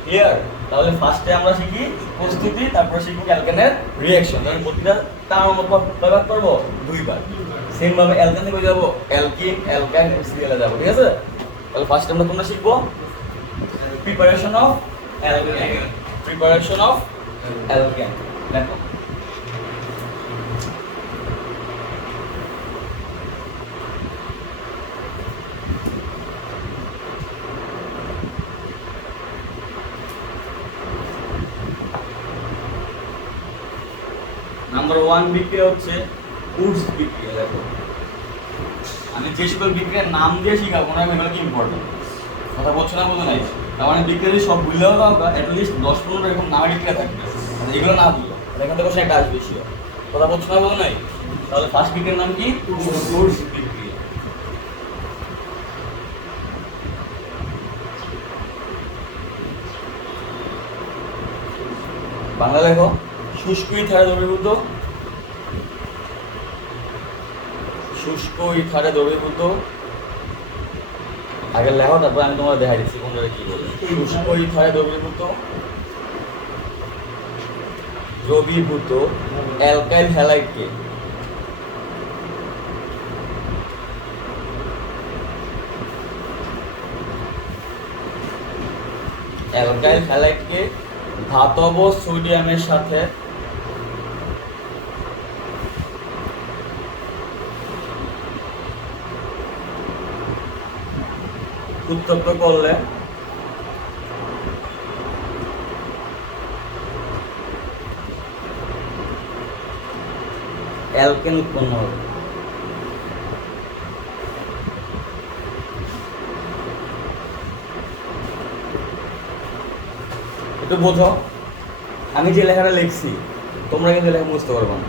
ক্লিয়ার? তাহলে ফার্স্টে আমরা শিখি প্রস্তুতি, তারপরে শিখবো অ্যালকেনের রিঅ্যাকশন, তাহলে প্রতিটা তার মতো ব্যবহার করবো 2বার, সেম ভাবে অ্যালকেন থেকে যাবো অ্যালকিন অ্যালকাইন সিরিয়ালে যাবো, ঠিক আছে? তাহলে ফার্স্টে আমরা কোনটা শিখবো? Preparation of alkane, preparation of alkane. দেখো নাম্বার 1 বিক্রিয়া হচ্ছে উডস বিক্রিয়া। দেখো আমি যে সকল বিক্রিয়ার নাম দিয়ে শিখাবো না এগুলো কি ইম্পর্টেন্ট, কথা বলছো না বলতে নাই। তার মানে বিক্রিয়া যদি সব ভুললেও অ্যাটলিস্ট 10-15 এরকম নামের বিক্রিয়া থাকবে, এগুলো না ভুলো, এখান থেকে কোশ্চেন একটা আসবে বেশি। কথা বলছো না বলতে নাই। তাহলে ফার্স্ট বিক্রিয়ার নাম কি? উডস বিক্রিয়া। বাংলা লেখো, শুষ্ক ইথারে দ্রবীভূত, শুষ্ক ইথারে দ্রবীভূত, আগে লেখো তারপর আমি তোমার দেখাই দিচ্ছি কোনটা কি বলে। শুষ্ক ইথারে দ্রবীভূত অ্যালকাইল হ্যালাইডকে ধাতব সোডিয়ামের সাথে উত্তপ্ত করলে অ্যালকেন উৎপন্ন হবে। একটু বোঝো, আমি যে লেখাটা লিখছি তোমরা কিন্তু লেখা মুখস্থ করবে না।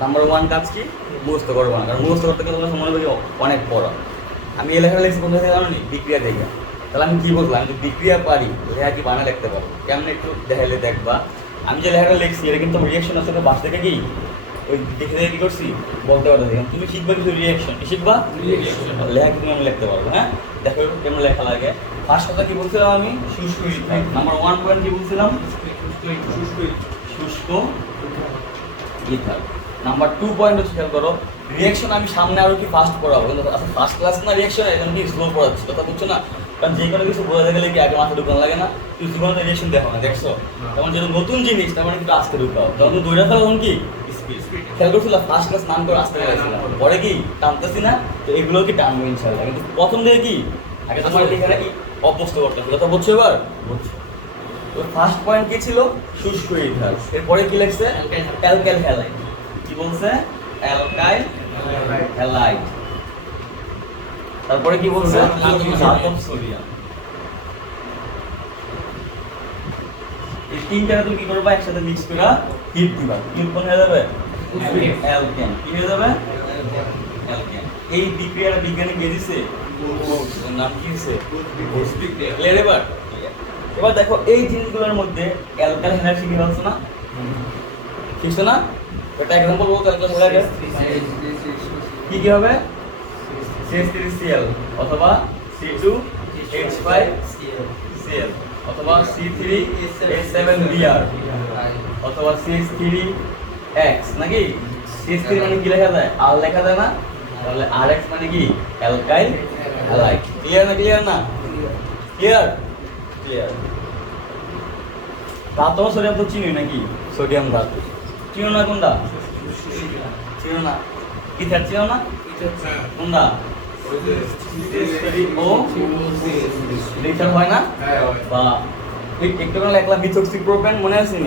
নাম্বার 1 কাজ কি? মুখস্থ করবে না, কারণ মুখস্থ করতে গেলে তোমার সময় লাগবে অনেক পড়া। আমি এই লেখাটা লিখছি কোন থেকে জানো নি? বিক্রিয়া থেকে। তাহলে আমি কি বললাম? আমি যদি বিক্রিয়া পারি লেখা কি বানা লিখতে পারবো, কেমন একটু দেখাইলে দেখবা। আমি যে লেখাটা লিখছি এটা কিন্তু রিয়াকশন আছে, বাস থেকে কি ওই দেখে দেখে কি করছি বলতে পারতেছি। তুমি শিখবা কিছু রিয়াকশন, কি শিখবা? লেখা তুমি আমি লিখতে পারবো। হ্যাঁ দেখো কেমন লেখা লাগে। ফার্স্ট কথা কি বলছিলাম আমি? শুষ্ক ইথার। নাম্বার 1 পয়েন্ট কি বলছিলাম? শুষ্ক ইথার। নাম্বার 2 পয়েন্ট হচ্ছে খেয়াল করো, রিয়াকশন আমি সামনে আরো কি ফাস্ট পড়াবো, কিন্তু আচ্ছা ফার্স্ট ক্লাস না রিয়াকশন, এখন কি স্লো পড়াচ্ছি, কথা বুঝছো না? কারণ যে কোনো কিছু বোঝাতে গেলে কি আগে মাথা ঢুকানো লাগে না? তুই জীবনে রিয়াকশন দেখো না, দেখছো? তখন যেহেতু নতুন জিনিস তার মানে কিন্তু আস্তে ঢুকাও, তখন তুমি দৌড়া ফেলো তখন কি স্পিড। খেয়াল করছিল ফার্স্ট ক্লাস নাম করে আসতে গেছিলাম, পরে কি টানতেছি না? তো এগুলো কি টানবো ইনশাআল্লাহ, কিন্তু প্রথম দিকে কি আগে তোমার এখানে কি অভ্যস্ত করতে হবে, কথা বুঝছো এবার? বুঝছো? তো ফার্স্ট পয়েন্ট কি ছিল? শুষ্ক ইথার। এরপরে কি লিখছে? Alkyl halide. কি বলছে? Alkyl halide. তারপরে কি বলছে? ধাতব সোডিয়াম। এই তিনটা তুমি কি করবা? একসাথে মিক্স করে হিট দিবা, কি উৎপন্ন হয়ে যাবে? অ্যালকেন। কি হয়ে যাবে? অ্যালকেন। এই বিক্রিয়াটা বিজ্ঞানী কে দিছে? নাম কি দিছে? ক্লিয়ার এবার? এবার দেখো এই জিনিসগুলোর মধ্যে অ্যালকাইল হ্যালাইড কি হচ্ছে না? ঠিক না? এটা एग्जांपल বলতে অ্যালকাইল হ্যালাইড কি কি হবে? CH3Cl অথবা C2H5Cl অথবা C3H7Br অথবা CH3X নাকি? CH3 মানে কি লেখা যায়? আর লেখা যায় না? তাহলে RX মানে কি? Alkyl halide. ক্লিয়ার না? ক্লিয়ার না? ক্লিয়ার? ক্লিয়ার। ধাতব সোডিয়াম তো চিনি নাকি? সোডিয়াম ধাতু চিনো না? কোনটা চিনো না? ইথার চিনো না? কোনটা? ও লিটার হয় না? বা একটু করে লিখলাম মিথক্সি প্রোপেন, মনে আছে না?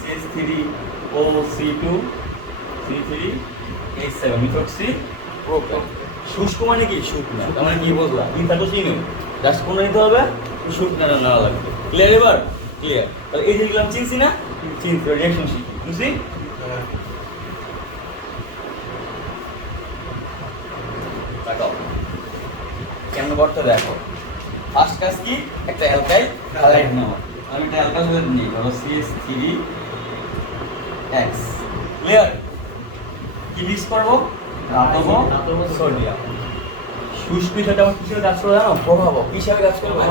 CH3OC2 C3H7 methoxy propane. শুষ্ক মানে কি? শুকনো। তার মানে কি বুঝলাম? ইথার তো চিনো, জাস্ট কোনটা নিতে হবে? শুকনোটা নেওয়া লাগবে। ক্লিয়ার এবার? ক্লিয়ার। তাহলে এই যেগুলো আমি চিনছি না, চিনছি রিঅ্যাকশন শিখি, বুঝছি? কেমন করতে দেখো। ফার্স্ট কাজ কি? একটা অ্যালকাইল হ্যালাইড নেওয়া। আমি একটা অ্যালকাইল হ্যালাইড নিই, ধরো CH3X। ক্লিয়ার? কি মিক্স করব? ধাতব সোডিয়াম। শুষ্ক ইথারটা আমার কিসের কাজ করে জানো? প্রভাবক। কিসের কাজ করবে?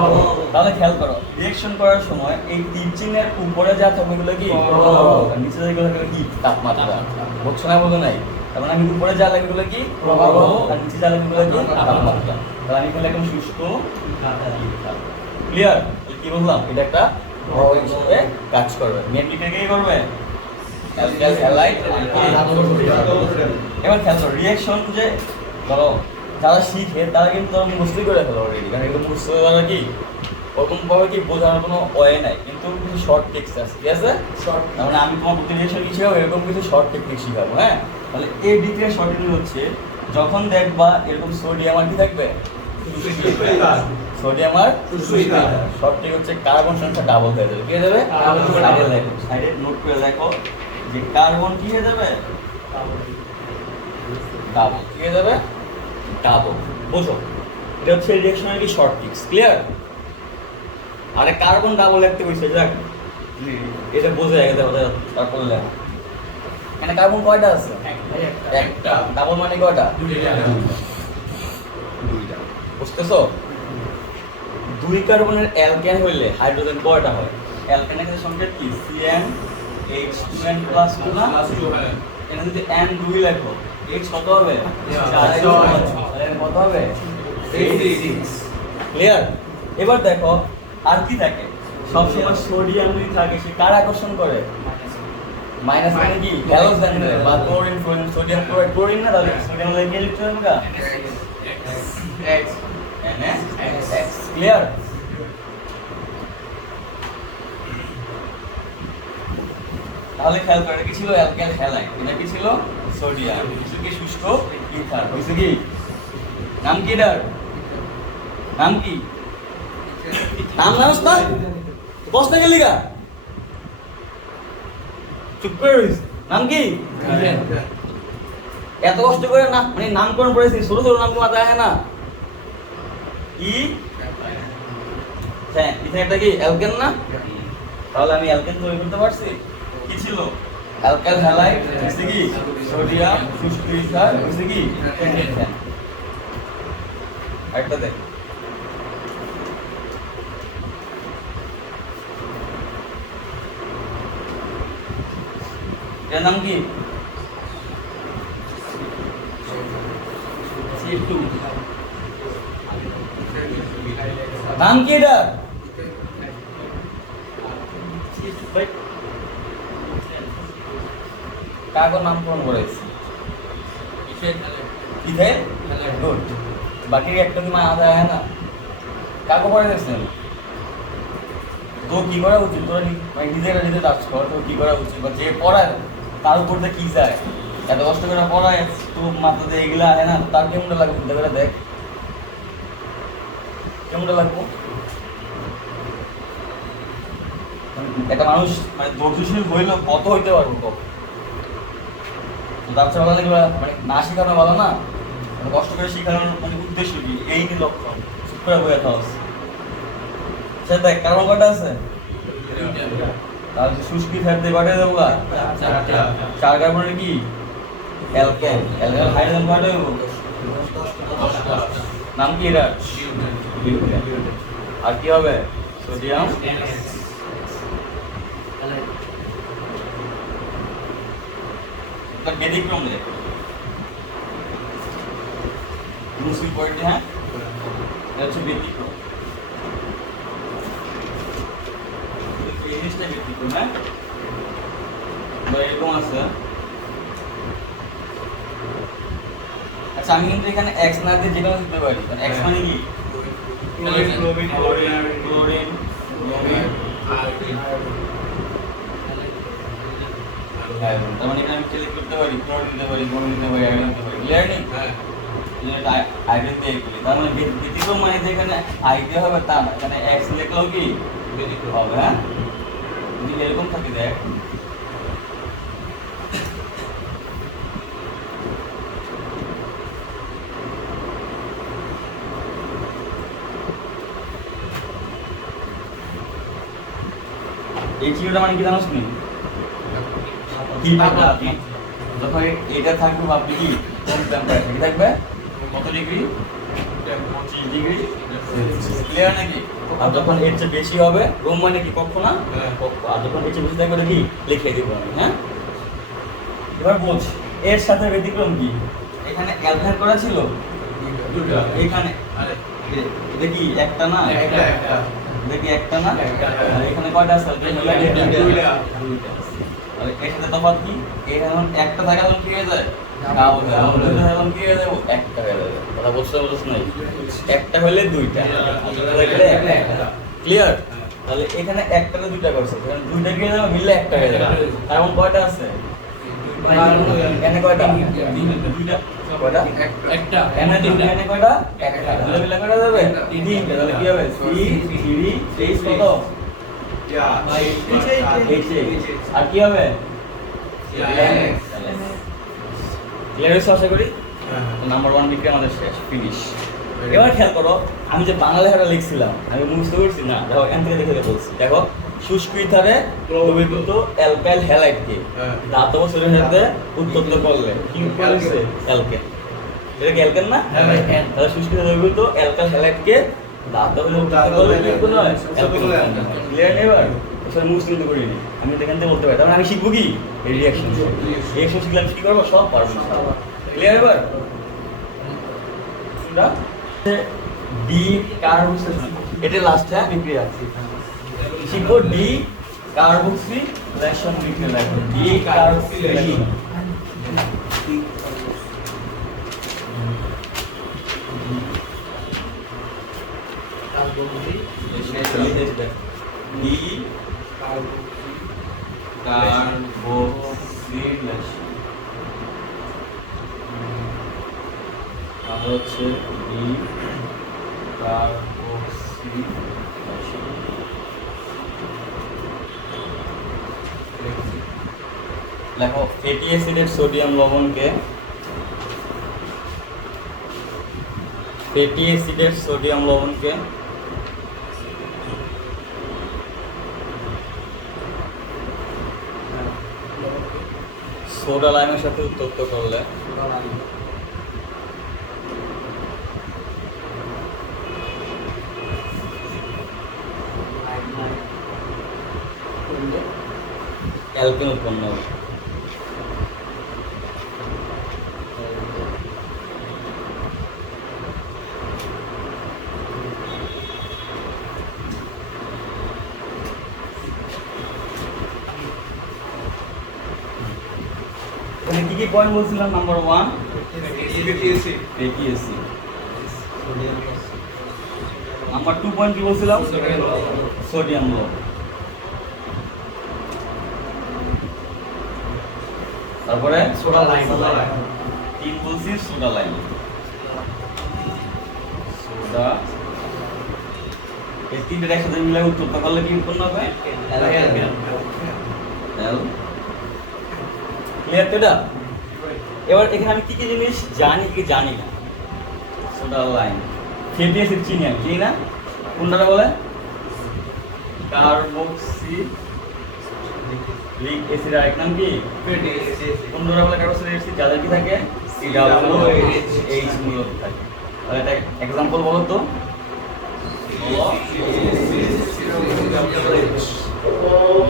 তাহলে খেয়াল করো, রিঅ্যাকশন করার সময় এই তীর চিহ্নের উপরে যা থাকবে এগুলো কি প্রভাবক, আর নিচে যেগুলো থাকবে কি তাপমাত্রা। বুঝছো না? বলো নাই? তার মানে আমি উপরে যা লাগে এগুলো কি প্রভাবক, আর নিচে যা লাগে এগুলো কি তাপমাত্রা। তাহলে আমি বলে একদম শুষ্ক ইথার। ক্লিয়ার? কি বললাম? এটা একটা প্রভাবক হিসেবে কাজ করবে। মেনলি কে করবে? Alkyl halide. এবার খেয়াল করো, রিঅ্যাকশন যে ধরো যারা শিখে তারা কিন্তু মুখস্থই করে ফেলো অলরেডি, কারণ এগুলো মুখস্থ দ্বারা কি ওরকম ভাবে কি বোঝানোর কোনো ওয়ে নাই, কিন্তু কিছু শর্ট টেক্সট আছে, ঠিক আছে? শর্ট তার মানে আমি তোমার প্রতিনিধিত্ব কি শিখাবো, এরকম কিছু শর্ট টেকনিক শিখাবো। হ্যাঁ, তাহলে এই বিক্রিয়ার শর্ট টেকনিক হচ্ছে যখন দেখবা এরকম সোডিয়াম আর কি থাকবে, সোডিয়াম আর শর্ট টেক হচ্ছে কার্বন সংখ্যা ডাবল হয়ে যাবে। কি হয়ে যাবে? ডাবল। দেখো সাইডে নোট করে দেখো যে কার্বন কি হয়ে যাবে, ডাবল। কি হয়ে যাবে? ডাবল। বোঝো, এটা হচ্ছে রিঅ্যাকশনের কি শর্ট টিক্স। ক্লিয়ার? আরে কার্বন ডাবল লিখতে কইছে, দেখ এটা বোঝা গেছে, তারপর লেখ। এখানে কার্বন কয়টা আছে? একটা। ডাবল মানে কয়টা? দুইটা। বুঝতেছো? দুই কার্বনের অ্যালকেন হইলে হাইড্রোজেন কয়টা হয়? অ্যালকেনের ক্ষেত্রে সংকেত কি? CnH2n +2 না? এখানে যদি n 2 লেখো, H কত হবে? 4 কত হবে? 6। ক্লিয়ার? এবার দেখো আর কি থাকে, সবসময় সোডিয়াম যদি থাকে সে কার আকর্ষণ করে? মাইনাস মানে কি? হ্যালোজেন বা chlorine, fluorine, sodium chloride, chlorine না, তাহলে সোডিয়াম লাগে ইলেকট্রন কা NH ক্লিয়ার? তাহলে খেয়াল করে কি ছিল? Alkane halide. এটা কি ছিল? সোডিয়াম। কিছু কি? শুষ্ক ইথার। হইছে কি? নাম কি এটার? নাম কি? নাম জানোস না? বসতে গেলি গা? চুপ করে রইস। নাম কি? এত কষ্ট করে না, মানে নামকরণ করেছি, ছোট ছোট নাম মাথায় আসে না? ই হ্যাঁ, ইথানটা কি অ্যালকেন না? তাহলে আমি অ্যালকেন তৈরি করতে পারছি। কি ছিল? অ্যালকাইল হ্যালাইড, হইছে কি? সোডিয়াম, শুষ্ক ইথার, হইছে কি? ইথেন। আরেকটা দেখ, এর নাম কি? নাম কি এটা? কাগজ নামকরণ করেছি। ইথেন। গুড। বাকি একটা কি মাথা যায় না? কাগজ পড়ে গেছেন তো কি করা উচিত? তোরা মানে নিজে কাজ কর, তো কি করা উচিত? বা যে পড়ায় তার উপর দিয়ে কি যায়, এত কষ্ট করে পড়ায় তো মাথাতে এগুলা হয় না, তার কেমনটা লাগবে চিন্তা করে দেখ, কেমনটা লাগবো? একটা মানুষ মানে ধৈর্যশীল হইলেও কত হইতে পারবো কত? তার চেয়ে ভালো লাগবে মানে না শেখানো ভালো না, মানে কষ্ট করে শেখানোর মানে উদ্দেশ্য কি? এই নি লক্ষণ। চুপ করে বইয়া থাকস। সে দেখ কার্বন কয়টা আছে? তাহলে শুষ্কি ফ্যাট দিয়ে কয়টা দেবো? 4 কার্বনের কি? অ্যালকেন। অ্যালকেন হাইড্রোজেন কয়টা দেবো? 10টা। নাম কি এটা? আর কি হবে? সোডিয়াম। তার ব্যতিক্রম দেখ মুসলিম পয়েন্ট। হ্যাঁ, এটা হচ্ছে ব্যতিক্রম। এই জিনিসটা ব্যতিক্রম। হ্যাঁ, এরকম আছে। আচ্ছা, আমি কিন্তু এখানে এক্স না দিয়ে যেটা দিতে পারি। এক্স মানে কি? ক্লোরিন, তার মানে এখানে আমি ক্লিক করতে পারি, ক্লোরিন দিতে পারি, ব্রোমিন দিতে পারি, আয়োডিন দিতে পারি। ক্লিয়ার নেই? আয়োডিন দিয়ে করি। তার মানে ব্যতিক্রম মানে যে এখানে আই দিয়ে হবে তা না, এখানে এক্স লিখলেও কি ব্যতিক্রম হবে। হ্যাঁ, যদি এরকম থাকে দেখ, এই চিহ্নটা মানে কি জানোস নি? যখন এটা থাকবে ভাববি কি কম টেম্পারেচার থাকবে, কত ডিগ্রি? 25 ডিগ্রি। ক্লিয়ার নাকি? আর যখন এর চেয়ে বেশি হবে, রুম মানে কি কক্ষ না? কক্ষ। আর যখন এর চেয়ে বেশি থাকবে কি লিখে দিব আমি। হ্যাঁ, এবার বোঝ এর সাথে ব্যতিক্রম কি? এখানে অ্যালকেন করা ছিল দুটো, এখানে এটা কি একটা না? দেখি একটা না, আর এখানে কয়টা আছে? দুইটা। আর এর সাথে তফাৎ কি? এখানে একটা থাকে তখন কি হয়ে যায়? ডাবল হয়ে যায়। দুইটা তখন কি হয়ে যাবে? একটা হয়ে যাবে। কথা বুঝতে পারছিস না? একটা হলে দুইটা, দুইটা থাকলে একটা। ক্লিয়ার? তাহলে এখানে একটাতে দুইটা করছে, কারণ দুইটা কি হয়ে যাবে মিললে একটা হয়ে যাবে। কারণ কয়টা আছে? এখানে কয়টা? দুইটা। কয়টা? একটা এখানে দুইটা, এখানে কয়টা? একটা। দুইটা মিলে কয়টা যাবে? তিনটা। তাহলে কি হবে? 3 3 কত? H আর কি হবে? ক্লিয়ার হয়েছে আশা করি? নাম্বার 1 বিক্রি আমাদের শেষ, ফিনিশ। এবার খেয়াল করো, আমি যে বাংলা লেখাটা লিখছিলাম আমি মুখস্থ করছি না, দেখো এখান থেকে দেখে বলছি। দেখো, শুষ্ক ইথারে দ্রবীভূত অ্যালকাইল হ্যালাইডকে ধাতব শরীরের সাথে উত্তপ্ত করলে কি উৎপন্ন হচ্ছে? অ্যালকেন। এটা কি অ্যালকেন না? তাহলে শুষ্ক ইথারে দ্রবীভূত অ্যালকাইল হ্যালাইডকে ধাতব শরীরে উত্তপ্ত করলে কি উৎপন্ন হয়? অ্যালকেন। ক্লিয়ার এবার? আসলে মুখস্থ কিন্তু করিনি, আমি এখান থেকে বলতে পারি। তার মানে আমি শিখবো কি? রিঅ্যাকশন। রিঅ্যাকশন শিখলে আমি কি করবো? সব পারবো না। ক্লিয়ার এবার? ডি কার্বক্সিলেশন, এটা লাস্ট হ্যাঁ বিক্রিয়া শিখবো। ডি কার্বক্সিলেশন বিক্রিয়া, ডি কার্বক্সিলেশন। ডি কার্বক্সিলেশন আর হচ্ছে ডি কার্বক্সিলেশন। দেখো, ফ্যাটি অ্যাসিডের সোডিয়াম লবণকে সোডা লাইমের সাথে উত্তপ্ত করলে অ্যালকেন উৎপন্ন হবে। এখানে কি পয়েন্ট বলছিলাম? Number 1 fatty acid, number 2 point কি বলছিলাম? সোডিয়াম লবণ। তারপরে সোডা লাইম। 3 বলছি সোডা লাইম। সোডা এই তিনটা একসাথে মিলে উত্তপ্ত করলে কি উৎপন্ন হবে? অ্যাল। ক্লিয়ার তো এটা? এবার এখানে আমি কি কি জিনিস জানি কি জানি না? সোডা লাইম, ফ্যাটি অ্যাসিড চিনি আমি, চিনি না? কোনটা বলে? Carboxylic acid. আর এক নাম কি? কোনটা বলে কার্বক্সিলিক অ্যাসিড? যাদের কি থাকে? COOH মূলক থাকে। তাহলে এটা एग्जांपल বলো তো।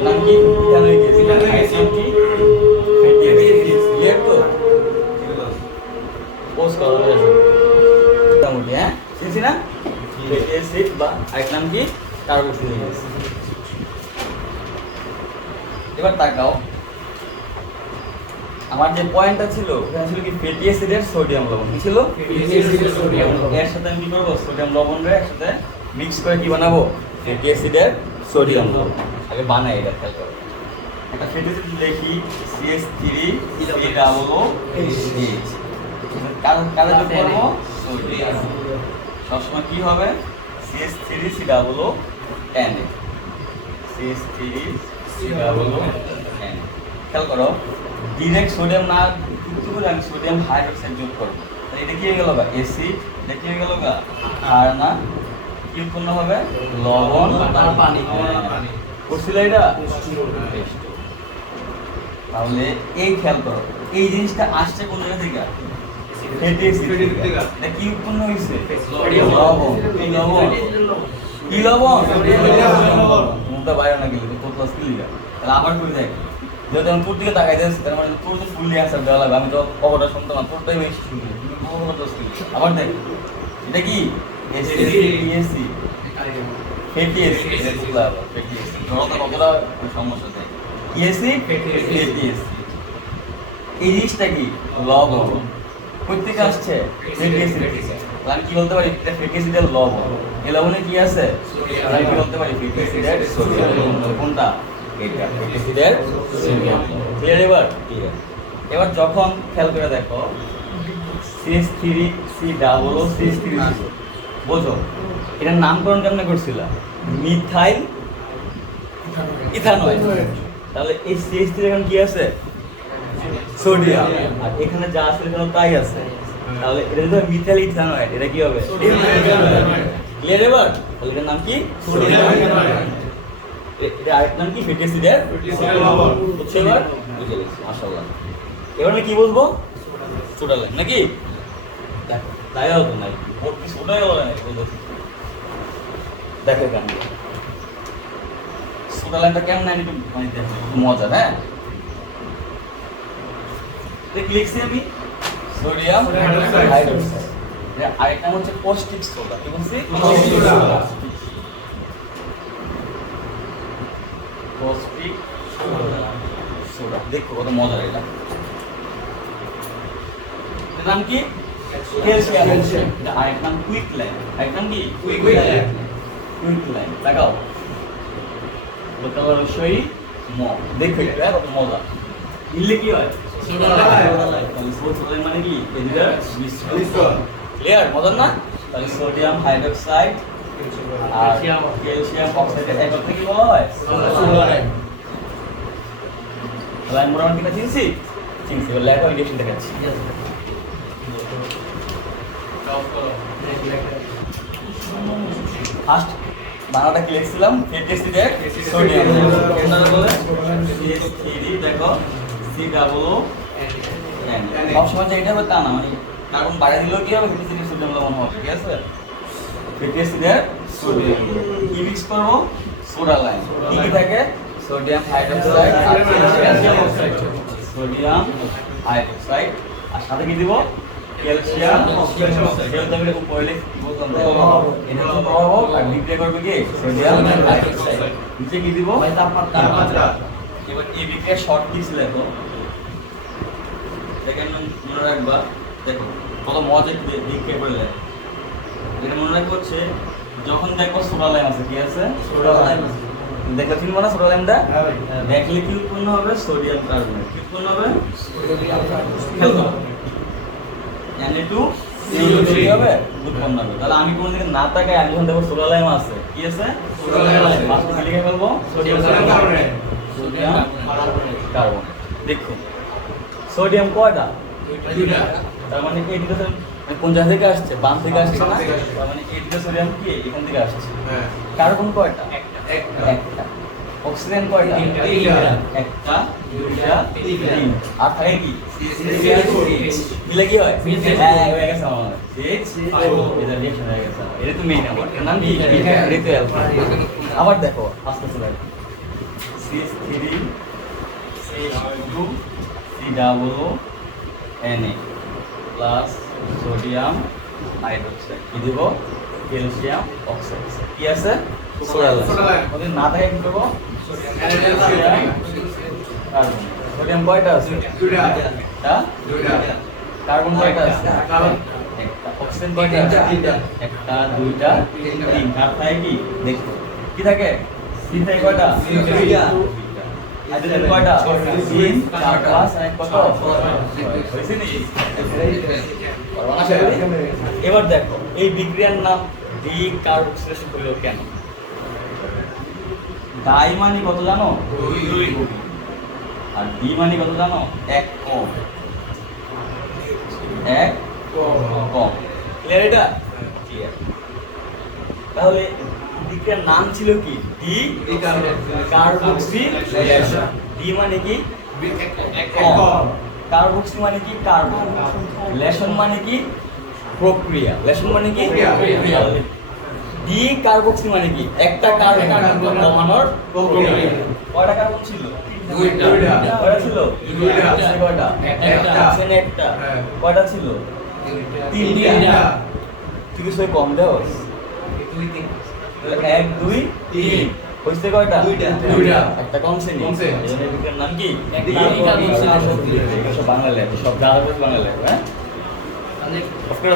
নাম কি? Ethanoic acid. নাম কি? Fatty acid. ক্লিয়ার তো? পোস্ট করা হয়েছে মোটামুটি, হ্যাঁ চিনছি না? ফ্যাটি অ্যাসিড বা আরেক নাম কি? Carboxylic acid. এবার তাকাও, আমার যে পয়েন্টটা ছিল ওখানে ছিল কি? ফ্যাটি অ্যাসিডের সোডিয়াম লবণ। কি ছিল? এর সাথে আমি কি করবো? সোডিয়াম লবণ রে একসাথে মিক্স করে কি বানাবো? ফ্যাটি অ্যাসিডের সোডিয়াম লবণ। আগে বানাই এটা, খেয়াল করো। একটা ফ্যাটি অ্যাসিড লিখি CH3COOH। কারা যোগ করবো? সোডিয়াম। সবসময় কি হবে? CH3COOH। CH3COOH। খেয়াল করো, ডিরেক্ট সোডিয়াম না যুক্ত করে আমি সোডিয়াম হাইড্রোক্সাইড যোগ করবো, তাহলে এটা কি হয়ে গেল? অ্যাসিড। এটা কি হয়ে গেল? আর না কি উৎপন্ন হবে? লবণ আর পানি। করছিল এটা। তাহলে এই খেয়াল করো, এই জিনিসটা আসছে কোন জায়গা থেকে? ফ্যাটি অ্যাসিড থেকে। এটা কি উৎপন্ন হয়েছে? লবণ। কি লবণ? কি লবণ? মুখটা বাইরে না গেলে তো প্লাস কি লিখা? তাহলে আবার করে দেখ, যেহেতু আমি তোর দিকে তাকাই দিয়েছি তার মানে তোর তো ফুললি অ্যান্সার দেওয়া লাগবে। আমি তো অবটা শুনতাম না, তোরটাই বেশি শুনবি। আবার দেখ, এটা কি? AC fatty acid. জড়তা কতটা সমস্যা দেয়? Acid fatty acid. এই জিনিসটা কি? লবণ। কোথা থেকে আসছে? ফ্যাটি অ্যাসিড থেকে। তাহলে আমি কি বলতে পারি? এটা ফ্যাটি অ্যাসিডের লবণ। এই লবণে কি আছে সোডিয়াম। আমরা কি বলতে পারি ফ্যাটি অ্যাসিডের সোডিয়াম কোনটা এটা ফ্যাটি অ্যাসিডের সোডিয়াম ক্লিয়ার ক্লিয়ার এবার যখন খেয়াল করে দেখো CH3 C ডাবল ও CH3 বোঝো এটার নামকরণ কেমনে করছিল মিথাইল ইথানল তাহলে এই CH3 এখন কি আছে সোডিয়াম আর এখানে যা আছে এখানে তাই আছে তাহলে এটা যদি মিথাইল ইথানয়েড এটা কি হবে ক্লিয়ার এবার তাহলে এটার নাম কি সোডিয়াম এটা আরেক নাম কি ফ্যাটি অ্যাসিডের বুঝছো এবার বুঝে গেছি মাশাআল্লাহ এবার আমি কি বলবো সোডা লাইন নাকি তাই হতো নাই ওর কি সোডা হলো না বুঝেছি দেখো কেন সোডা লাইনটা কেমন নাই একটু মানে দেখো মজা হ্যাঁ দেখ লিখছি আমি সোডিয়াম হাইড্রোক্সাইড এর আরেকটা হচ্ছে পজিটিভ সোডা কি বলছি পজিটিভ সোডা দেখো কত মজা এটা এর নাম কি ক্যালসিয়াম এটা আরেকটা নাম কুইক লাইন আরেকটা নাম কি কুইক লাইন লাগাও লোকাল সই ম দেখো এটা কত মজা ইল্লে কি হয় সোডিয়াম মানে কি এদিকে মিশ্রণ ক্লিয়ার মজার না তাহলে সোডিয়াম হাইড্রোক্সাইড আর ক্যালসিয়াম অক্সাইডের একক থেকে কি বলা হয় সোডালাইন লাইন মোটামুটি কিনা চিনছি এবার লেখো ইন্ডেক্সন দেখাচ্ছি ফার্স্ট বানাটা কি লিখছিলাম ফ্যাটি অ্যাসিডের সোডিয়াম কেননা বলে CH3 দেখো C ডাবল ও N সবসময় যে এটা হবে তা না মানে কার্বন বাইরে দিলেও কি হবে ফ্যাটি অ্যাসিডের সোডিয়াম লবণ হবে ঠিক আছে ফ্যাটি অ্যাসিডের সোডিয়াম কি মিক্স করব সোডা লাইন কি থাকে সোডিয়াম হাইড্রোক্সাইড আর ক্যালসিয়াম অক্সাইড সোডিয়াম হাইড্রোক্সাইড আর সাথে কি দিব ক্যালসিয়াম অক্সাইড যেটা আমি উপরে বলতাম এটা তো প্রভাব আর বিক্রিয়া করবে কি সোডিয়াম হাইড্রোক্সাইড নিচে কি দিব তাপমাত্রা এবার এই বিক্রিয়া শর্ট কি ছিল তো দেখেন মনে রাখবা দেখো কত মজা বিক্রিয়া করলে এটা মনে রাখবা হচ্ছে যখন দেখো সোডা লাইন আছে কি আছে সোডা লাইন দেখো চিনবো না সোডা লাইনটা দেখলে কি উৎপন্ন হবে সোডিয়াম কার্বনেট কি উৎপন্ন হবে সোডিয়াম কার্বনেট Na2 CO3 হবে উৎপন্ন হবে তাহলে আমি কোন দিকে না তাকাই আমি যখন দেখো সোডা লাইন আছে কি আছে সোডা লাইন পাঁচটা কি লিখে ফেলবো সোডিয়াম কার্বনেট দেখো সোডিয়াম কয়টা দুইটা তার মানে এই দুটো কোন জায়গা থেকে আসছে বাম থেকে আসছে না তার মানে এই দুটো সোডিয়াম কি এখান থেকে আসছে হ্যাঁ কার্বন কয়টা একটা অক্সিজেন কয়টা একটা দুইটা তিনটা আর থাকে কি মিলে কি হয় হ্যাঁ হয়ে গেছে আমার এটা রিঅ্যাকশন হয়ে গেছে এটা তো মেইন আমার এর নাম কি এটা তো অ্যালফা আবার দেখো আস্তে আস্তে দেখো CH3 CH2 C double O Na plus sodium hydroxide কি দিব ক্যালসিয়াম অক্সাইড কি আছে সোডা লাইন ওদের না থাকে কি করব সোডিয়াম কয়টা আছে দুইটা কার্বন কয়টা আছে একটা অক্সিজেন কয়টা আছে একটা দুইটা তিনটা আর থাকে কি দেখো কি থাকে সি থাকে কয়টা দুইটা হাইড্রোজেন কয়টা 3 4 5 আর কত হইছে নি এবার দেখো এই বিক্রিয়ার নাম ডি কার্বক্সিলেশন হলো কেন ডাই মানে কত জানো 2 আর ডি মানে কত জানো 1 কম 1 কম ক্লিয়ার এটা ক্লিয়ার তাহলে বিক্রিয়ার নাম ছিল কি ডি কার্বক্সিলেশন ডি মানে কি কম কার্বক্সি মানে কি কার্বন লেশন মানে কি প্রক্রিয়া লেশন মানে কি প্রক্রিয়া ডি কার্বক্সি মানে কি একটা কার্বন কমানোর প্রক্রিয়া কয়টা কার্বন ছিল দুইটা কয়টা ছিল দুইটা কয়টা একটা একটা কয়টা ছিল তিনটা ঠিক আছে কম দাও 1 2 3 হইছে কয়টা দুইটা একটা কমছে নি এজন্য বিক্রিয়ার নাম কি সব বাংলা লেখা সব জায়গায় বাংলা লেখা হ্যাঁ অফ করে